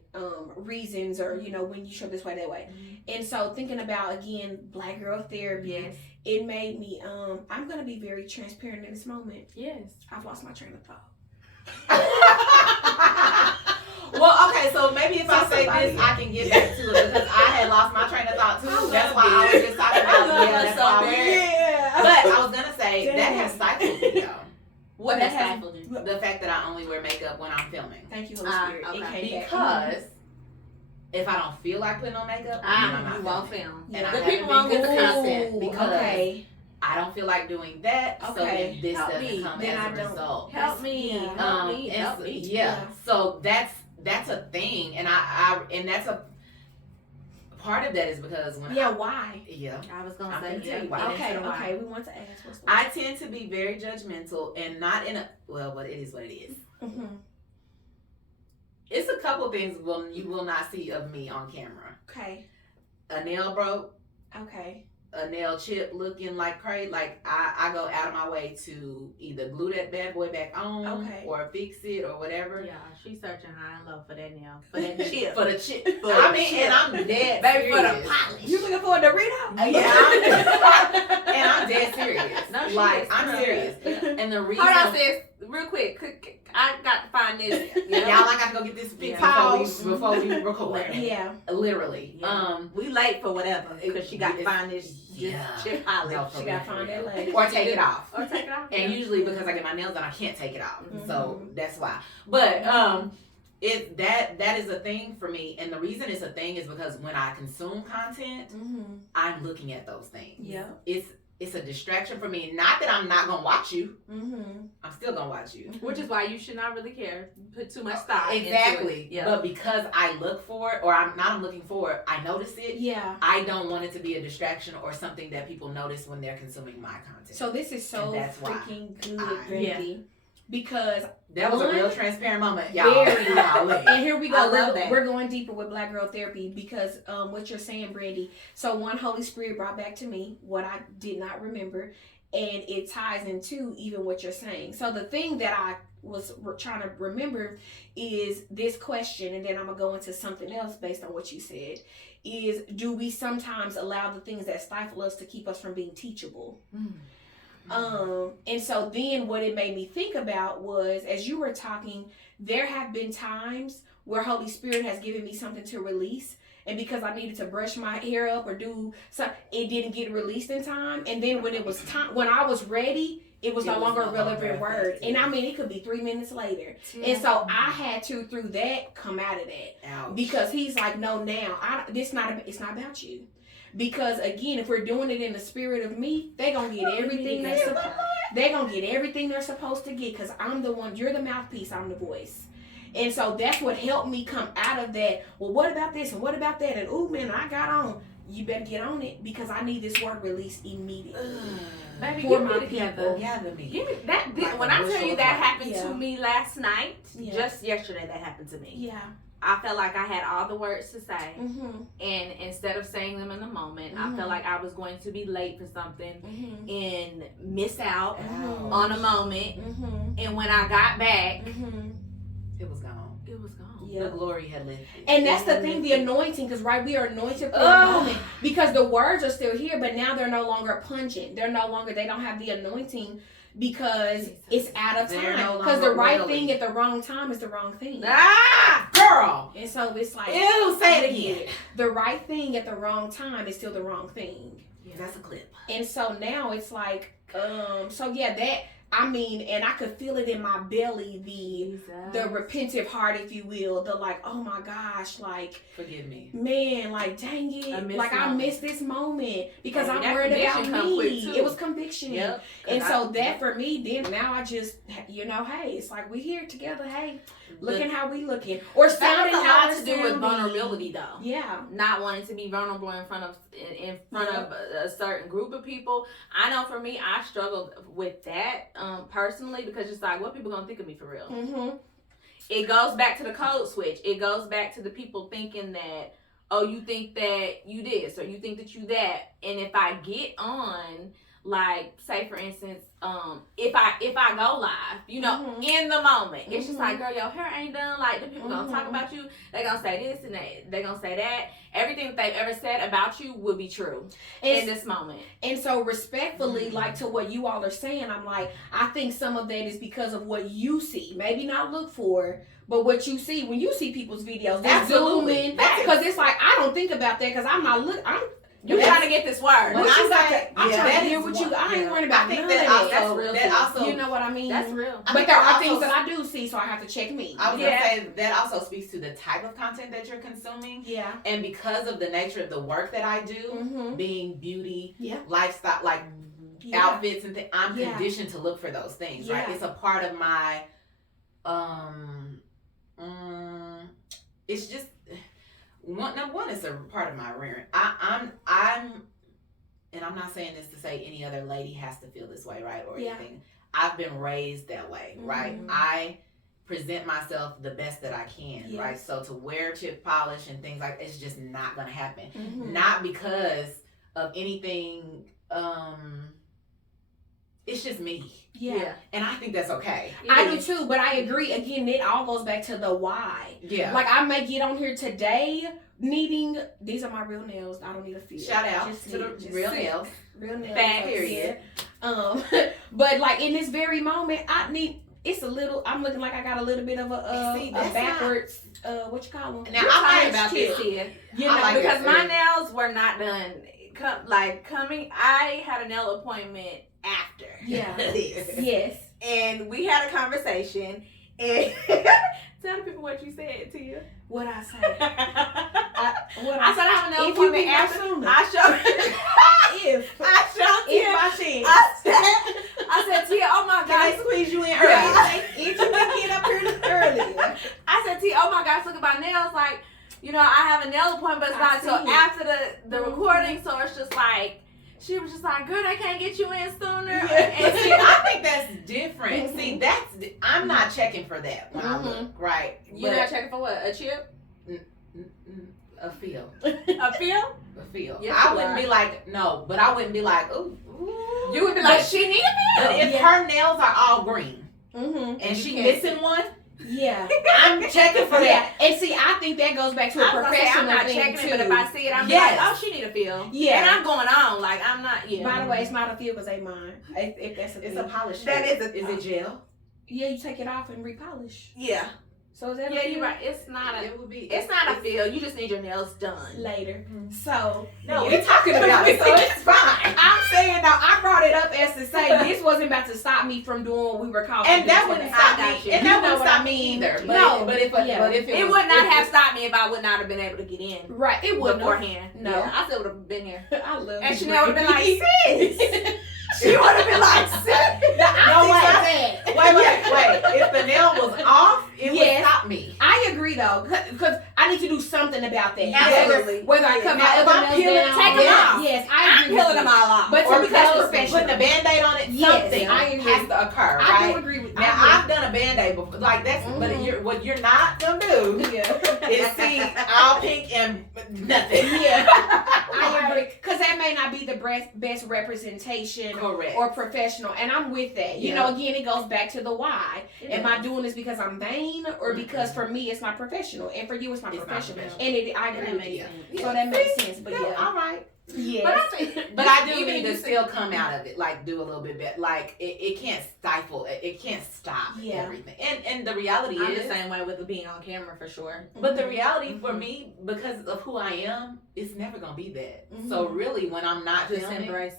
reasons, or you know when you show this way, that way. And so, thinking about again, Black girl therapy. Yes. It made me. I'm gonna be very transparent in this moment. Yes. I've lost my train of thought. Well, okay, so maybe if I say Somebody- this, I can get back to it because I had lost my train of thought too. That's why I was just talking about love yeah, it that's so why I wear it. Yeah. But I was gonna say that Dang. has stifled me though. What That has has- stifled you? The fact that I only wear makeup when I'm filming. Thank you, Holy Ah, Spirit. okay. It came back. Because if I don't feel like putting on makeup, then I'm not You won't filming. film. And I The haven't people won't been get the consistent content. because okay. I don't feel like doing that, so Okay. then this Help doesn't me. come Then as I a don't. result. Help me. Yeah. Help me. and Help so- me. yeah. So that's a thing, and and that's a part of that is because when Yeah. Why? I was I'm gonna gonna say tell you yeah. why. Okay. Get into Okay. We want to ask what's the. I tend to be very judgmental and not in a but it is what it is. Mm-hmm. It's a couple things you will not see of me on camera. Okay. A nail broke, Okay. a nail chip looking like crazy. Like I go out of my way to either glue that bad boy back on Okay. or fix it or whatever. Yeah, she's searching high and low for that nail. For that chip. For the chip. For I the mean, chip. and I'm dead Baby, for the serious. polish. You looking for a Dorito? Yeah, and I'm dead serious. No, she like is. I'm serious. And the reason Hold on, sis. Real quick. I got to find this. y'all, I got to go get this fixed Pause. before we record. Yeah. Literally. Yeah. We late for whatever because she got to find this Yeah. chip polish. No, for She real, got to for find real. that leg. Or take it off. Or take it off. And usually because I get my nails done, I can't take it off. Mhm. So that's why. But that is a thing for me, and the reason it's a thing is because when I consume content, Mm-hmm. I'm looking at those things. Yeah. It's a distraction for me. Not that I'm not gonna watch you. Mm-hmm. I'm still gonna watch you. Which is why you should not really care. Put too much thought into Exactly. it. Yeah. But because I look for it, or I'm looking for it, I notice it. Yeah. I don't want it to be a distraction or something that people notice when they're consuming my content. So this is so And that's why freaking good, I- Brandy. Because that was a one, real transparent moment, y'all. very. Golly. and here we I go. love We're, that. we're going deeper with Black Girl Therapy because what you're saying, Brandie. So one, Holy Spirit brought back to me what I did not remember, and it ties into even what you're saying. So the thing that I was trying to remember is this question, and then I'm gonna go into something else based on what you said. Is do we sometimes allow the things that stifle us to keep us from being teachable? And so then what it made me think about was, as you were talking, there have been times where Holy Spirit has given me something to release, and because I needed to brush my hair up or do something, it didn't get released in time. And then when it was time, when I was ready, it was no longer a relevant word. And I mean, it could be 3 minutes later. And so I had to, through that, come out of that. Ouch. Because he's like, no, now it's not about you. Because again, if we're doing it in the spirit of me, they gonna get everything they're supposed to get. Because I'm the one, you're the mouthpiece, I'm the voice. And so that's what helped me come out of that. Well, what about this and what about that? And ooh, man, I got on. You better get on it because I need this word released immediately. Baby, For get my me together. people. Gather me. Give me that. Like When a I tell bushel you of that rice. happened Yeah. to me last night, Yeah. just yesterday that happened to me. Yeah. I felt like I had all the words to say, Mm-hmm. and instead of saying them in the moment, I felt like I was going to be late for something and miss out on a moment. And when I got back, It was gone. it was gone. The glory had lifted. And that's the thing, the anointing, because we are anointed for a moment, because the words are still here, but now they're no longer pungent. They don't have the anointing because it's out of They're time. no Because the longer right really. thing at the wrong time is the wrong thing. Ah, girl. And so it's like, Ew, say it again. the right thing at the wrong time is still the wrong thing. Yeah, that's a clip. And so now it's like, so yeah, that, I mean, and I could feel it in my belly, the repentive heart, if you will, the like, oh my gosh, like, Forgive me. man, like, dang it, I missed this moment because I'm that worried about conviction come quick, me. too. It was conviction. Yep. And so that for me, then now I just, you know, hey, it's like we here together, hey, looking how we looking. Or That sounding has a how lot we're to do with sounding. vulnerability, though. Yeah. Not wanting to be vulnerable in front of a certain group of people. I know for me, I struggled with that personally, because it's like, what people gonna think of me for real? Mm-hmm. It goes back to the code switch. It goes back to the people thinking that, oh, you think that you this, or you think that you that. And if I get on, like, say for instance, if I go live, you know, in the moment, it's just like, girl, your hair ain't done. Like, the people gonna talk about you. They gonna say this and that. They gonna say that. Everything that they've ever said about you will be true in this moment. And so respectfully, like to what you all are saying, I'm like, I think some of that is because of what you see. Maybe not look for, but what you see when you see people's videos. They zoom in. Because it's like, I don't think about that because I'm not looking. You trying to get this word. What you got to, I'm trying to that hear is what one- you, I ain't worried about I think none that of also, That's real that too. also, You know what I mean? That's real. But think there that are things also- that I do see, so I have to check me. I was gonna say that also speaks to the type of content that you're consuming. Yeah. And because of the nature of the work that I do, being beauty, lifestyle, like outfits and things, I'm conditioned to look for those things, right? It's a part of my, it's just, number one, it's a part of my rearing. And I'm not saying this to say any other lady has to feel this way, right? Or anything. I've been raised that way, right? I present myself the best that I can, right? So to wear chip polish and things like, it's just not gonna happen. Not because of anything, it's just me. Yeah. And I think that's okay. I do too, but I agree. Again, it all goes back to the why. Yeah. Like, I may get on here today needing, these are my real nails. I don't need a feel. Shout out to the real nails. Real nails. Fact, period. But like in this very moment, I need, it's a little, I'm looking like I got a little bit of a backwards, what you call them? Now, I'm I'm talking about this here. You know, like because it. my nails were not done. I had a nail appointment after. Yeah. This. Yes. And we had a conversation. And tell the people what you said to you. What I say? I said I have a nail If you appointment be there after. sooner. I showed. I said, Tia, oh my Can I gosh. squeeze you in Yeah. early? If you can get up here earlier. I said, Tia, oh my gosh, look at my nails. Like, you know, I have a nail appointment, but it's not until see it. after the recording. So it's just like, she was just like, girl, they can't get you in sooner. And And see, I think that's different. See, I'm not checking for that when I look, right? you're not checking for what? A chip? A feel. A feel? A feel. Yes, I you wouldn't are. be like, no, but I wouldn't be like, ooh. You would be like, she need a But feel. if her nails are all green Mm-hmm. and You she can't missing one, Yeah. I'm checking for that. And see, I think that goes back to a I was gonna say, I'm professional not thing checking too. it, but if I see it, I'm Yes. like, oh, she need a feel. Yeah. And I'm going on. Like, I'm not, yeah. By the way, it's not a feel because they mine. If that's a It's thing. a polish. That feel. is a- Is it gel? Yeah, you take it off and repolish. Yeah. So is that Yeah, a you're feel? right. It's not a, It would be. it's not a feel. You just need your nails done. Later. So No, we're talking about it, so it's fine. I'm saying now, I brought it up as to say this wasn't about to stop me from doing what we were called to And do that today. wouldn't stop got me. you. And You that know wouldn't what I stop me mean. either. But No. but if It was- would not if have it- stopped me if I would not have been able to get in Right, it wouldn't have. beforehand. No. Yeah, I still would have been here. I love And you, Chanel would have been like, Brandie. sis. She would have been like, sis. No, wait. If the nail was off, it Yes. would stop me. I agree though, because I need to do something about that. Absolutely. Whether I cut my Now, if other I'm nails peeling, down, take 'em yes, off. yes, I I I'm peeling them all off. But or to me, that's because professional. putting a Band-Aid on it, Yes, something I agree. has to occur, I right? do agree with Now, that. I've done a Band-Aid before. Like, that's, but what you're not going to do Yeah. is see all pink and nothing. Yeah, I agree. Because that may not be the best representation Correct. or professional. And I'm with that. You know, again, it goes back to the why. Am I doing this because I'm vain or because for me it's not professional? And for you it's not It's not professional. professional. And I agree That with makes you. sense. So that makes sense. But Yeah, all right. Yes. But I do even need if to you still come out of it, like do a little bit better. Like it can't stifle, it can't stop Yeah. everything. And the reality I'm is, the same way with it being on camera for sure. but the reality for me, because of who I am, it's never gonna be that. So really, when I'm not Just filming, embrace.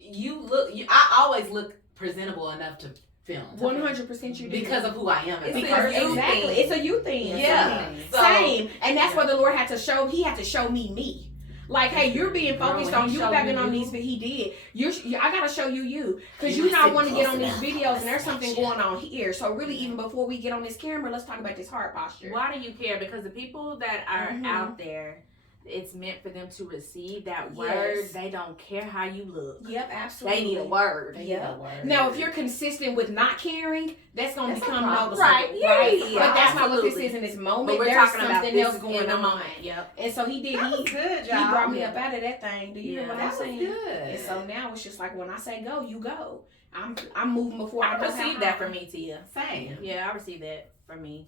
I always look presentable enough to film. 100% you do. Because of who I am. as a Because person. exactly, it's a you thing. Yeah. So, Same. And that's what the Lord had to show. He had to show me. Like, hey, you're being focused Girl, when on he you showed back you on you. these. He did. I gotta show you because You you not sit want to get close on these enough. videos and there's something Gotcha. going on here. So really, even before we get on this camera, let's talk about this heart posture. Why do you care? Because the people that are Mhm. out there, it's meant for them to receive that Yes. word. They don't care how you look. Yep, absolutely. They need a word. Yeah. Now, if you're consistent with not caring, that's gonna That's a become problem. noticeable, Right, yeah, But that's not what this absolutely. is in this moment. But we're There's talking about something this else in going the on. moment. Yep. And so he did. That was He good, he y'all. brought me Yeah. up out of that thing. Do you hear Yeah. what That I'm was saying? good. And so now it's just like when I say go, you go. I'm moving before I I know how received that from me, Tia. Same. Yeah, I received that from me.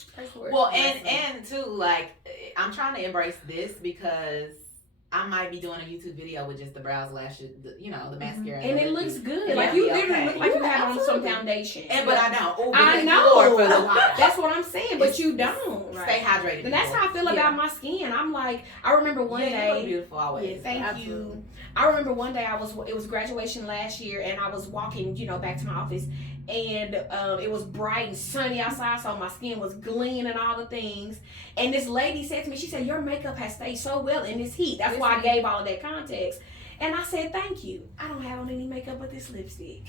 Well, and too, like, I'm trying to embrace this because I might be doing a YouTube video with just the brows, lashes, the mascara, And it lip looks beauty. good. And like it'll you be literally okay. look like you Yeah, have on some absolutely. foundation. But I don't. Oh, I because know. Lord, for the water. That's what I'm saying. But you don't. Stay hydrated. And that's how I feel people. about my skin. I'm like, I remember one You look day. beautiful always. Yeah, thank Absolutely. you. I remember one day it was graduation last year, and I was walking, back to my office, and it was bright and sunny outside, so my skin was gleaming and all the things. And this lady said to me, she said, "Your makeup has stayed so well in this heat." That's why I gave all of that context. And I said, "Thank you. I don't have on any makeup but this lipstick."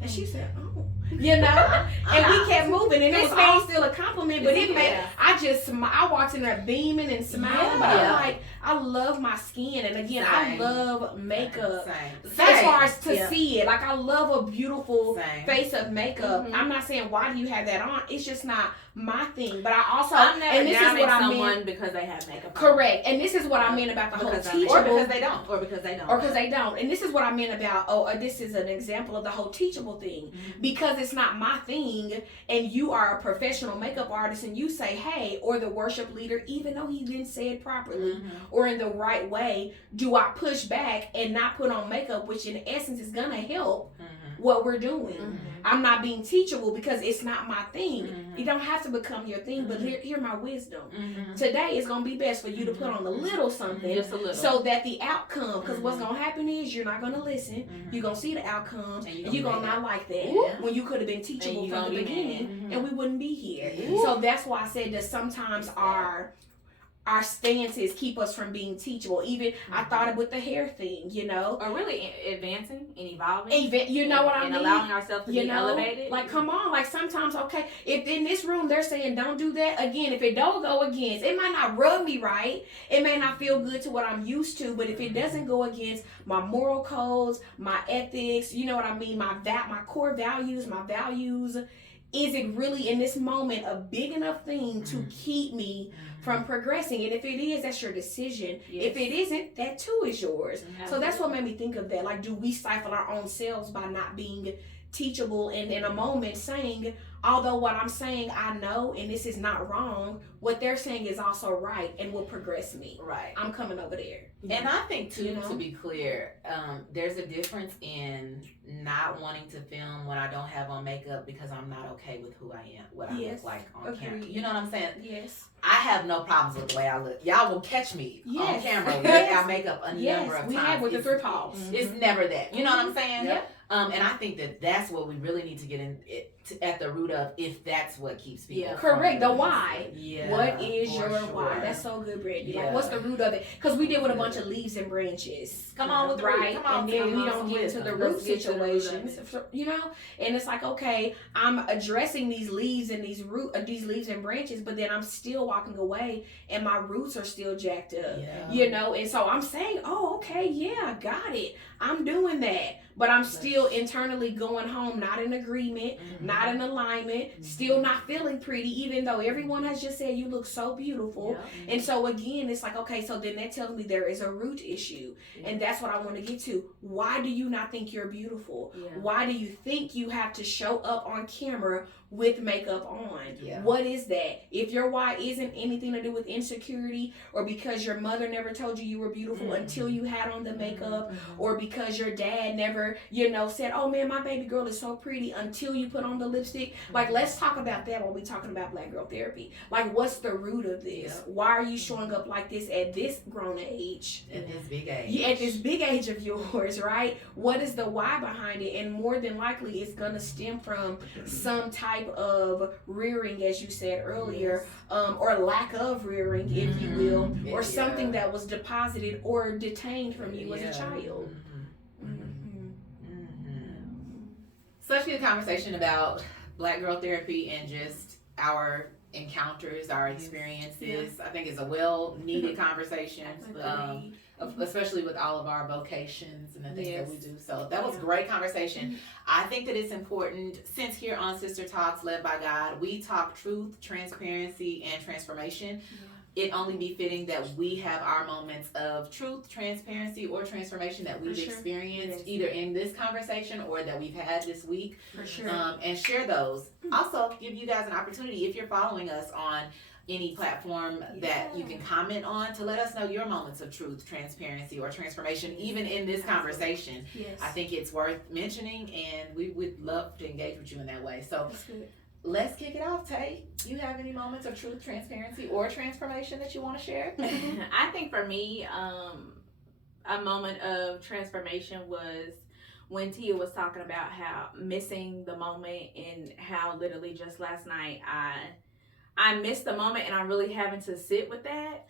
And she said, "Oh," and we kept moving, and it was all still a compliment, but it made I walked in there beaming and smiling, but I'm like, I love my skin, and again, I love makeup. Same. As far as to Yeah. see it, like I love a beautiful Same. face of makeup. Mhm. I'm not saying why do you have that on. It's just not my thing. But I also, I'm never and this is downing what I someone meant. because they have makeup on. Correct, and this is what I meant about the whole Because I mean- teachable. Or because they don't. Or because they don't. Or because they don't. And this is what I meant about, this is an example of the whole teachable thing. Mhm. Because it's not my thing, and you are a professional makeup artist, and you say, hey, or the worship leader, even though he didn't say it properly or in the right way, do I push back and not put on makeup, which in essence is going to help what we're doing? Mhm. I'm not being teachable because it's not my thing. Mhm. It don't have to become your thing, but hear my wisdom. Mhm. Today is going to be best for you to put on a little something. Just a little. So that the outcome, because what's gonna happen is you're not gonna listen. You're gonna see the outcome, And and you you're gonna gonna be not like that Yeah. when you could have been teachable And you from the gonna be beginning, mad. and we wouldn't be here. Yeah. So that's why I said that sometimes our stances keep us from being teachable. Even I thought it with the hair thing, Or really advancing and evolving. Even you know what I and mean. allowing ourselves to be elevated. Like, come on, like sometimes, okay, if in this room they're saying don't do that, again, if it don't go against, it might not rub me right, it may not feel good to what I'm used to, but if it doesn't go against my moral codes, my ethics, you know what I mean, my core values, my values, is it really in this moment a big enough thing to keep me from progressing? And if it is, that's your decision. Yes. If it isn't, that too is yours. So that's what made me think of that. Like, do we stifle our own selves by not being teachable and in a moment saying, although what I'm saying I know and this is not wrong, what they're saying is also right and will progress me. Right. I'm coming over there. And I think too, You know? to be clear, there's a difference in not wanting to film when I don't have on makeup because I'm not okay with who I am, what I Yes, look like on agreed. camera. You know what I'm saying? Yes. I have no problems with the way I look. Y'all will catch me on Yes. camera with Yes. our makeup a number Yes, of we times. have with the It's- thrift hauls. It's never that. You know what I'm saying? Yep. And I think that that's what we really need to get in. at the root of if that's what keeps people. Yeah. Correct. The from why. Yeah. What is for your sure. why? That's so good, Brandie. Yeah. Like, what's the root of it? Because we deal with a bunch of leaves and branches. Come on with the root. Right, Come on, and then come we on, don't some get into wisdom. the root Let's get to the root of situations, you know. And it's like, okay, I'm addressing these leaves and these leaves and branches, but then I'm still walking away, and my roots are still jacked up, Yeah. you know. And so I'm saying, oh, okay, yeah, I got it. I'm doing that, but I'm still internally going home, not in agreement, not in alignment, still not feeling pretty, even though everyone has just said you look so beautiful. Yeah. And so again, it's like, okay, so then that tells me there is a root issue. And that's what I want to get to. Why do you not think you're beautiful? Yeah. Why do you think you have to show up on camera with makeup on? Yeah. What is that? If your why isn't anything to do with insecurity, or because your mother never told you were beautiful until you had on the makeup, or because your dad never, you know, said, oh man, my baby girl is so pretty until you put on the lipstick. Like, let's talk about that when we're talking about Black Girl Therapy. Like, what's the root of this? Yeah. Why are you showing up like this at this grown age? At this big age. Yeah, at this big age of yours, right? What is the why behind it? And more than likely, it's gonna stem from some type of rearing, as you said earlier, or lack of rearing, if you will, or something that was deposited or detained from you as a child. Such a good conversation about Black Girl Therapy and just our encounters, our experiences. I think it's a well needed conversation. Especially with all of our vocations and the things that we do. So that was great conversation. I think that it's important, since here on Sister Talks Led by God, we talk truth, transparency, and transformation. It only be fitting that we have our moments of truth, transparency, or transformation that we've experienced either in this conversation or that we've had this week. For sure. And share those. Also, give you guys an opportunity, if you're following us on any platform that you can comment on, to let us know your moments of truth, transparency, or transformation, even in this conversation. Yes. I think it's worth mentioning, and we would love to engage with you in that way. So That's good. let's kick it off. Tay, you have any moments of truth, transparency, or transformation that you want to share? I think for me, a moment of transformation was when Teaa was talking about how missing the moment, and how literally just last night I missed the moment, and I'm really having to sit with that.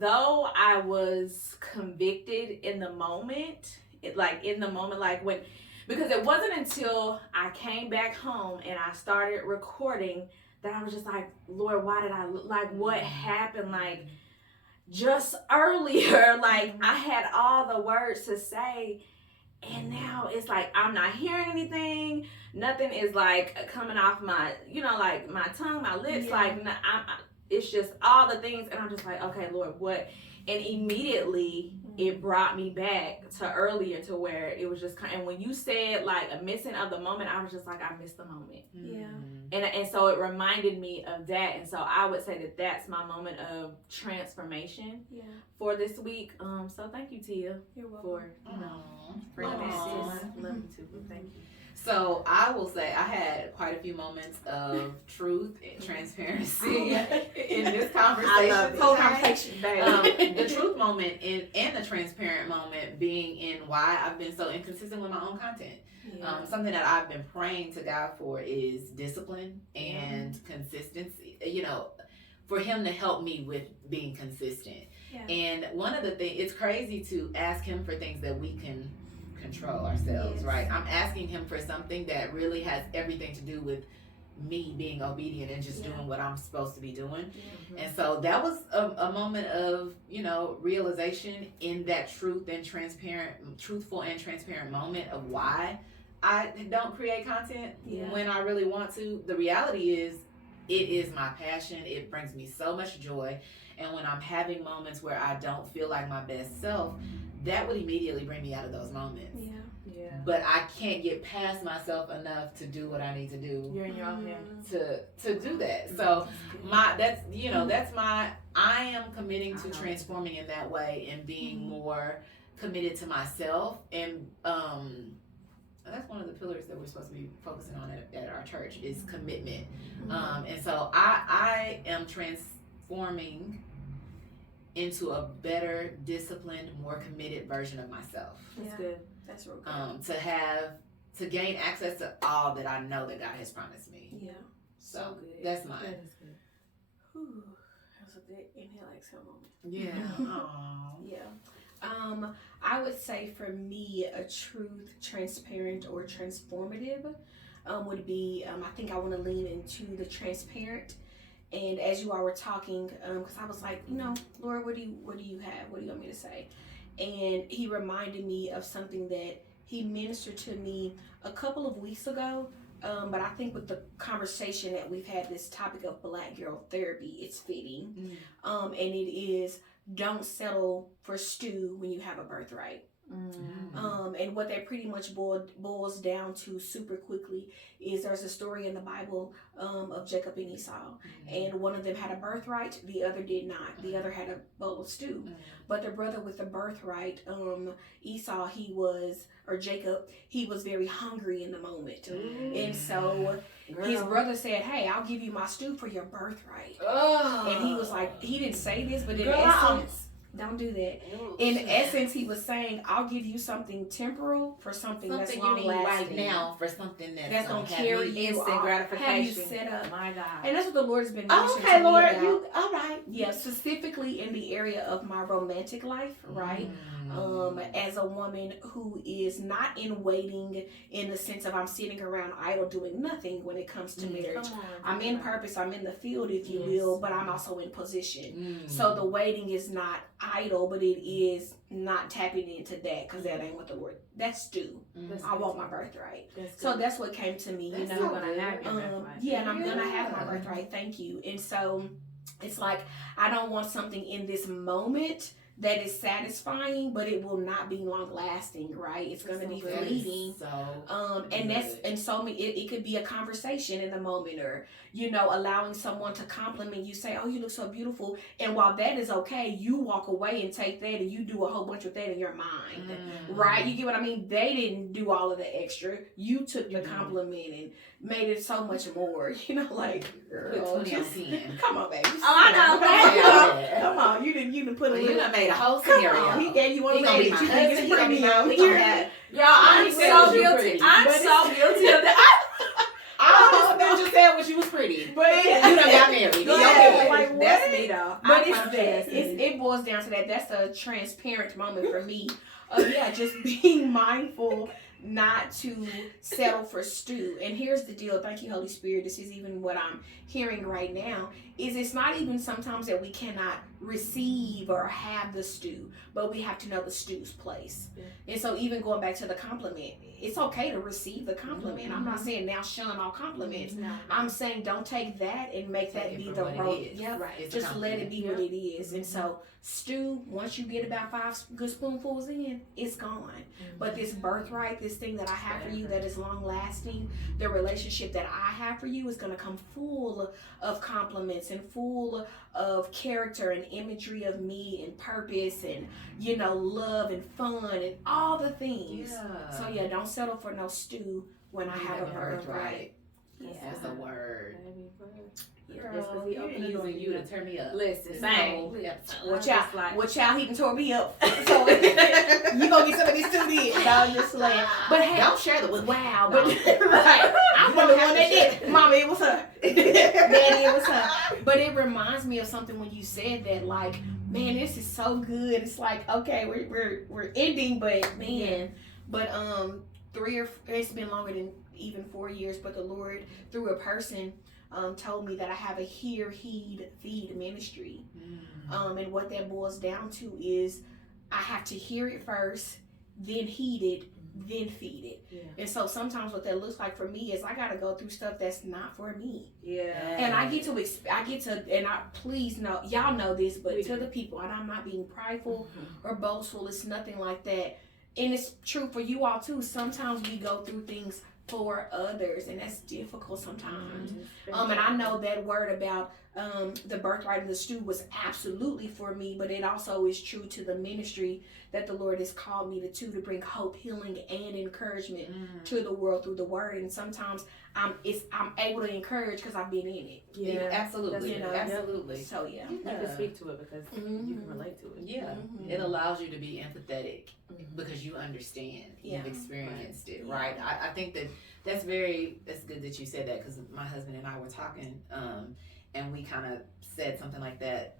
Though I was convicted in the moment, because it wasn't until I came back home and I started recording that I was just like, Lord, why did I, like, what happened? Like, just earlier, like, I had all the words to say, and now it's like I'm not hearing anything. Nothing is like coming off my, like my tongue, my lips. Like it's just all the things, and I'm just like, okay, Lord, what? And immediately it brought me back to earlier, to where it was just kind. And when you said like a missing of the moment, I was just like, I missed the moment. Yeah. And so it reminded me of that, and so I would say that that's my moment of transformation for this week. So thank you, Teaa. You're welcome. For bringing that. Love you too. Thank you. So I will say I had quite a few moments of truth and transparency in this conversation. I love it. Whole conversation, baby. The truth moment and the transparent moment being in why I've been so inconsistent with my own content. Something that I've been praying to God for is discipline and consistency, for him to help me with being consistent. And one of the things, it's crazy to ask him for things that we can control ourselves, right? I'm asking him for something that really has everything to do with me being obedient and just doing what I'm supposed to be doing. And so that was a moment of, realization in that truthful and transparent moment of why I don't create content when I really want to. The reality is, it is my passion. It brings me so much joy. And when I'm having moments where I don't feel like my best self, that would immediately bring me out of those moments. But I can't get past myself enough to do what I need to do. You're in your own hands. To do that. So I am committing to transforming in that way and being more committed to myself, and that's one of the pillars that we're supposed to be focusing on at our church is commitment. And so I am transforming into a better, disciplined, more committed version of myself. That's good. That's real good. To have to gain access to all that I know that God has promised me. Yeah. So good. that's mine. That is good. Whew. That was a good inhale, exhale moment. Yeah. Aww. Yeah. I would say for me, a truth, transparent, or transformative would be, I think I want to lean into the transparent. And as you all were talking, because I was like, Lord, what do you have? What do you want me to say? And he reminded me of something that he ministered to me a couple of weeks ago. But I think with the conversation that we've had, this topic of Black girl therapy, it's fitting. And it is, don't settle for stew when you have a birthright. And what that pretty much boils down to super quickly is there's a story in the Bible of Jacob and Esau, and one of them had a birthright, the other did not. The other had a bowl of stew. But the brother with the birthright, Esau, Jacob, he was very hungry in the moment. And so his brother said, hey, I'll give you my stew for your birthright. And he was like, he didn't say this, but in essence, don't do that. In essence, he was saying, I'll give you something temporal for something that's long you need lasting. right now for something that's going to carry you instant gratification. Have you set up. My God. And that's what the Lord's been mentioning okay, to Lord. me about. All right. Yeah, specifically in the area of my romantic life, right? As a woman who is not in waiting in the sense of I'm sitting around idle doing nothing when it comes to marriage. I'm in purpose, I'm in the field, if you will, but I'm also in position. So the waiting is not idle, but it is not tapping into that, because that ain't what the Lord, that's due. I want my birthright. So that's what came to me, That's You're gonna have your birthright. yeah, and I'm gonna have my birthright. Thank you. And so it's like, I don't want something in this moment that is satisfying, but it will not be long lasting, right? It's gonna be fleeting. It could be a conversation in the moment, or allowing someone to compliment you, say, oh, you look so beautiful, and while that is okay, you walk away and take that and you do a whole bunch with that in your mind, right? You get what I mean? They didn't do all of the extra. You took the compliment and made it so much more, like, girl, come on, baby. Oh, I know. Come on, you didn't put a little. You done made a whole scenario. He gave you one He gonna be leg. my You think husband, it's he gonna be my premium. Y'all, I'm so guilty. I'm so guilty of that. I just said when she was pretty. But you done got married. Go ahead. Like, What? that's me though. But it boils down to that. That's a transparent moment for me. Just being mindful not to settle for stew. And here's the deal. Thank you, Holy Spirit. This is even what I'm hearing right now. Is it's not even sometimes that we cannot receive or have the stew, but we have to know the stew's place. And so even going back to the compliment, it's okay to receive the compliment. I'm not saying now shun all compliments. I'm saying don't take that and make that be the road. Yeah, right. Just let it be what it is. And so stew, once you get about 5 good spoonfuls in, it's gone. But this birthright, this thing that I have for you that is long lasting, the relationship that I have for you is going to come full of compliments and full of character and imagery of me and purpose and love and fun and all the things. So don't settle for no stew when I have a birthright. That's a word. Girl, He using you to turn me up. Listen, No. Watch out, he can tore me up. So you gonna get some of this too then. I'm just like, but hey, don't share the with wow, no. but right, I'm the one that did. Mama, it was her. Daddy, it was her. But it reminds me of something when you said that, like, man, this is so good. It's like, okay, we're ending, but man, it's been longer than even 4 years, but the Lord, through a person, told me that I have a hear, heed, feed ministry. And what that boils down to is I have to hear it first, then heed it, then feed it. And so sometimes what that looks like for me is I got to go through stuff that's not for me. And I get to, and I please know, y'all know this, but to the people, and I'm not being prideful or boastful, it's nothing like that. And it's true for you all too. Sometimes we go through things for others, and that's difficult sometimes. And I know that word about the birthright of the stew was absolutely for me, but it also is true to the ministry that the Lord has called me to bring hope, healing, and encouragement to the world through the word. And sometimes I'm able to encourage because I've been in it. Absolutely. Absolutely. So you can speak to it because you can relate to it. It allows you to be empathetic because you understand, Yeah. you've experienced it, Yeah. right? I think that's good that you said that, because my husband and I were talking, and we kind of said something like that.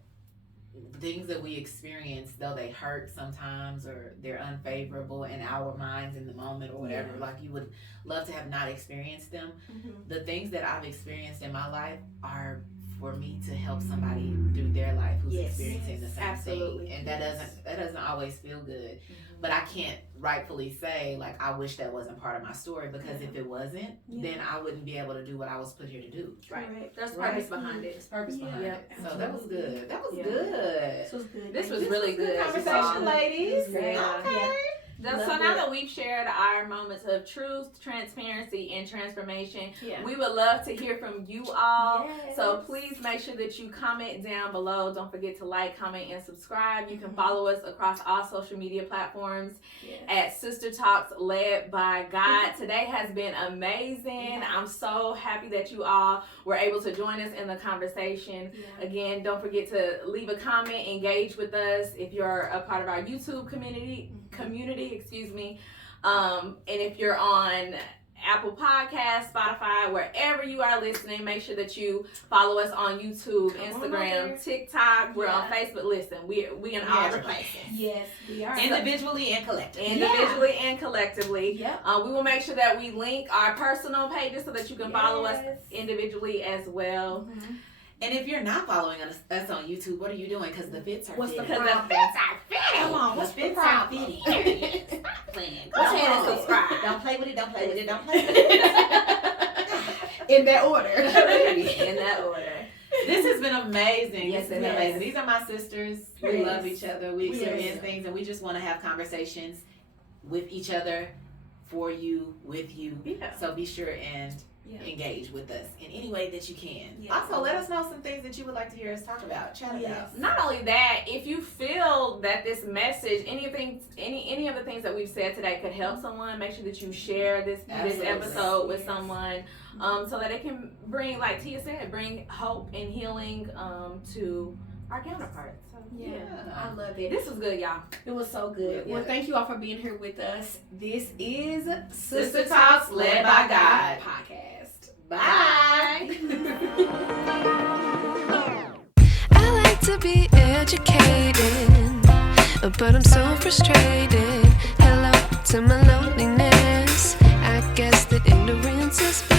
Things that we experience, though they hurt sometimes or they're unfavorable in our minds in the moment or whatever, Yeah. like you would love to have not experienced them. The things that I've experienced in my life are for me to help somebody through their life who's Yes. experiencing the same Absolutely. thing, and that doesn't always feel good. But I can't rightfully say, like, I wish that wasn't part of my story, because if it wasn't, then I wouldn't be able to do what I was put here to do. Right. Correct. There's Right. purpose behind it. There's purpose Yeah. behind Yep. it. So that was good. That was Yeah. good. This was good. This was This really was good good. conversation, ladies. Great. Okay. So Love now it. that we've shared our moments of truth, transparency, and transformation, Yeah. we would love to hear from you all. Yes. So please make sure that you comment down below. Don't forget to like, comment, and subscribe. You can follow us across all social media platforms Yes. at Sister Talks Led by God. Today has been amazing. Yeah. I'm so happy that you all were able to join us in the conversation. Yeah. Again, don't forget to leave a comment, engage with us if you're a part of our YouTube community, and if you're on Apple Podcasts, Spotify, wherever you are listening, make sure that you follow us on YouTube, Come on Instagram, over. TikTok. We're on Yeah. Facebook. Listen, we in all the places. Yes, we are. Individually and collectively. Individually and collectively. Yep. We will make sure that we link our personal pages so that you can follow us Yes. individually as well. And if you're not following us on YouTube, what are you doing? Because the fits are What's the fitting. problem? Come on, what's the fits are fitting? Stop playing. Go ahead and subscribe. Don't play with it. Don't play with it. Don't play with it. In that order. In that order. This has been amazing. Yes, This has it been has. amazing. These are my sisters. We Yes. love each other. We Yes. experience things, and we just want to have conversations with each other, for you, with you. Yeah. So be sure and Yeah. engage with us in any way that you can. Yes. Also, let us know some things that you would like to hear us talk about, chat Yes. about. Not only that, if you feel that this message, any of the things that we've said today could help someone, make sure that you share this Absolutely. episode with Yes. someone, so that it can bring, like Tia said, bring hope and healing to our counterparts. So, Yeah. I love it. this was good, y'all. It was so good. Yeah. Well, thank you all for being here with us. This is Sister Talks Led by God podcast. Bye. I like to be educated, but I'm so frustrated. Hello to my loneliness. I guess that ignorance is bliss.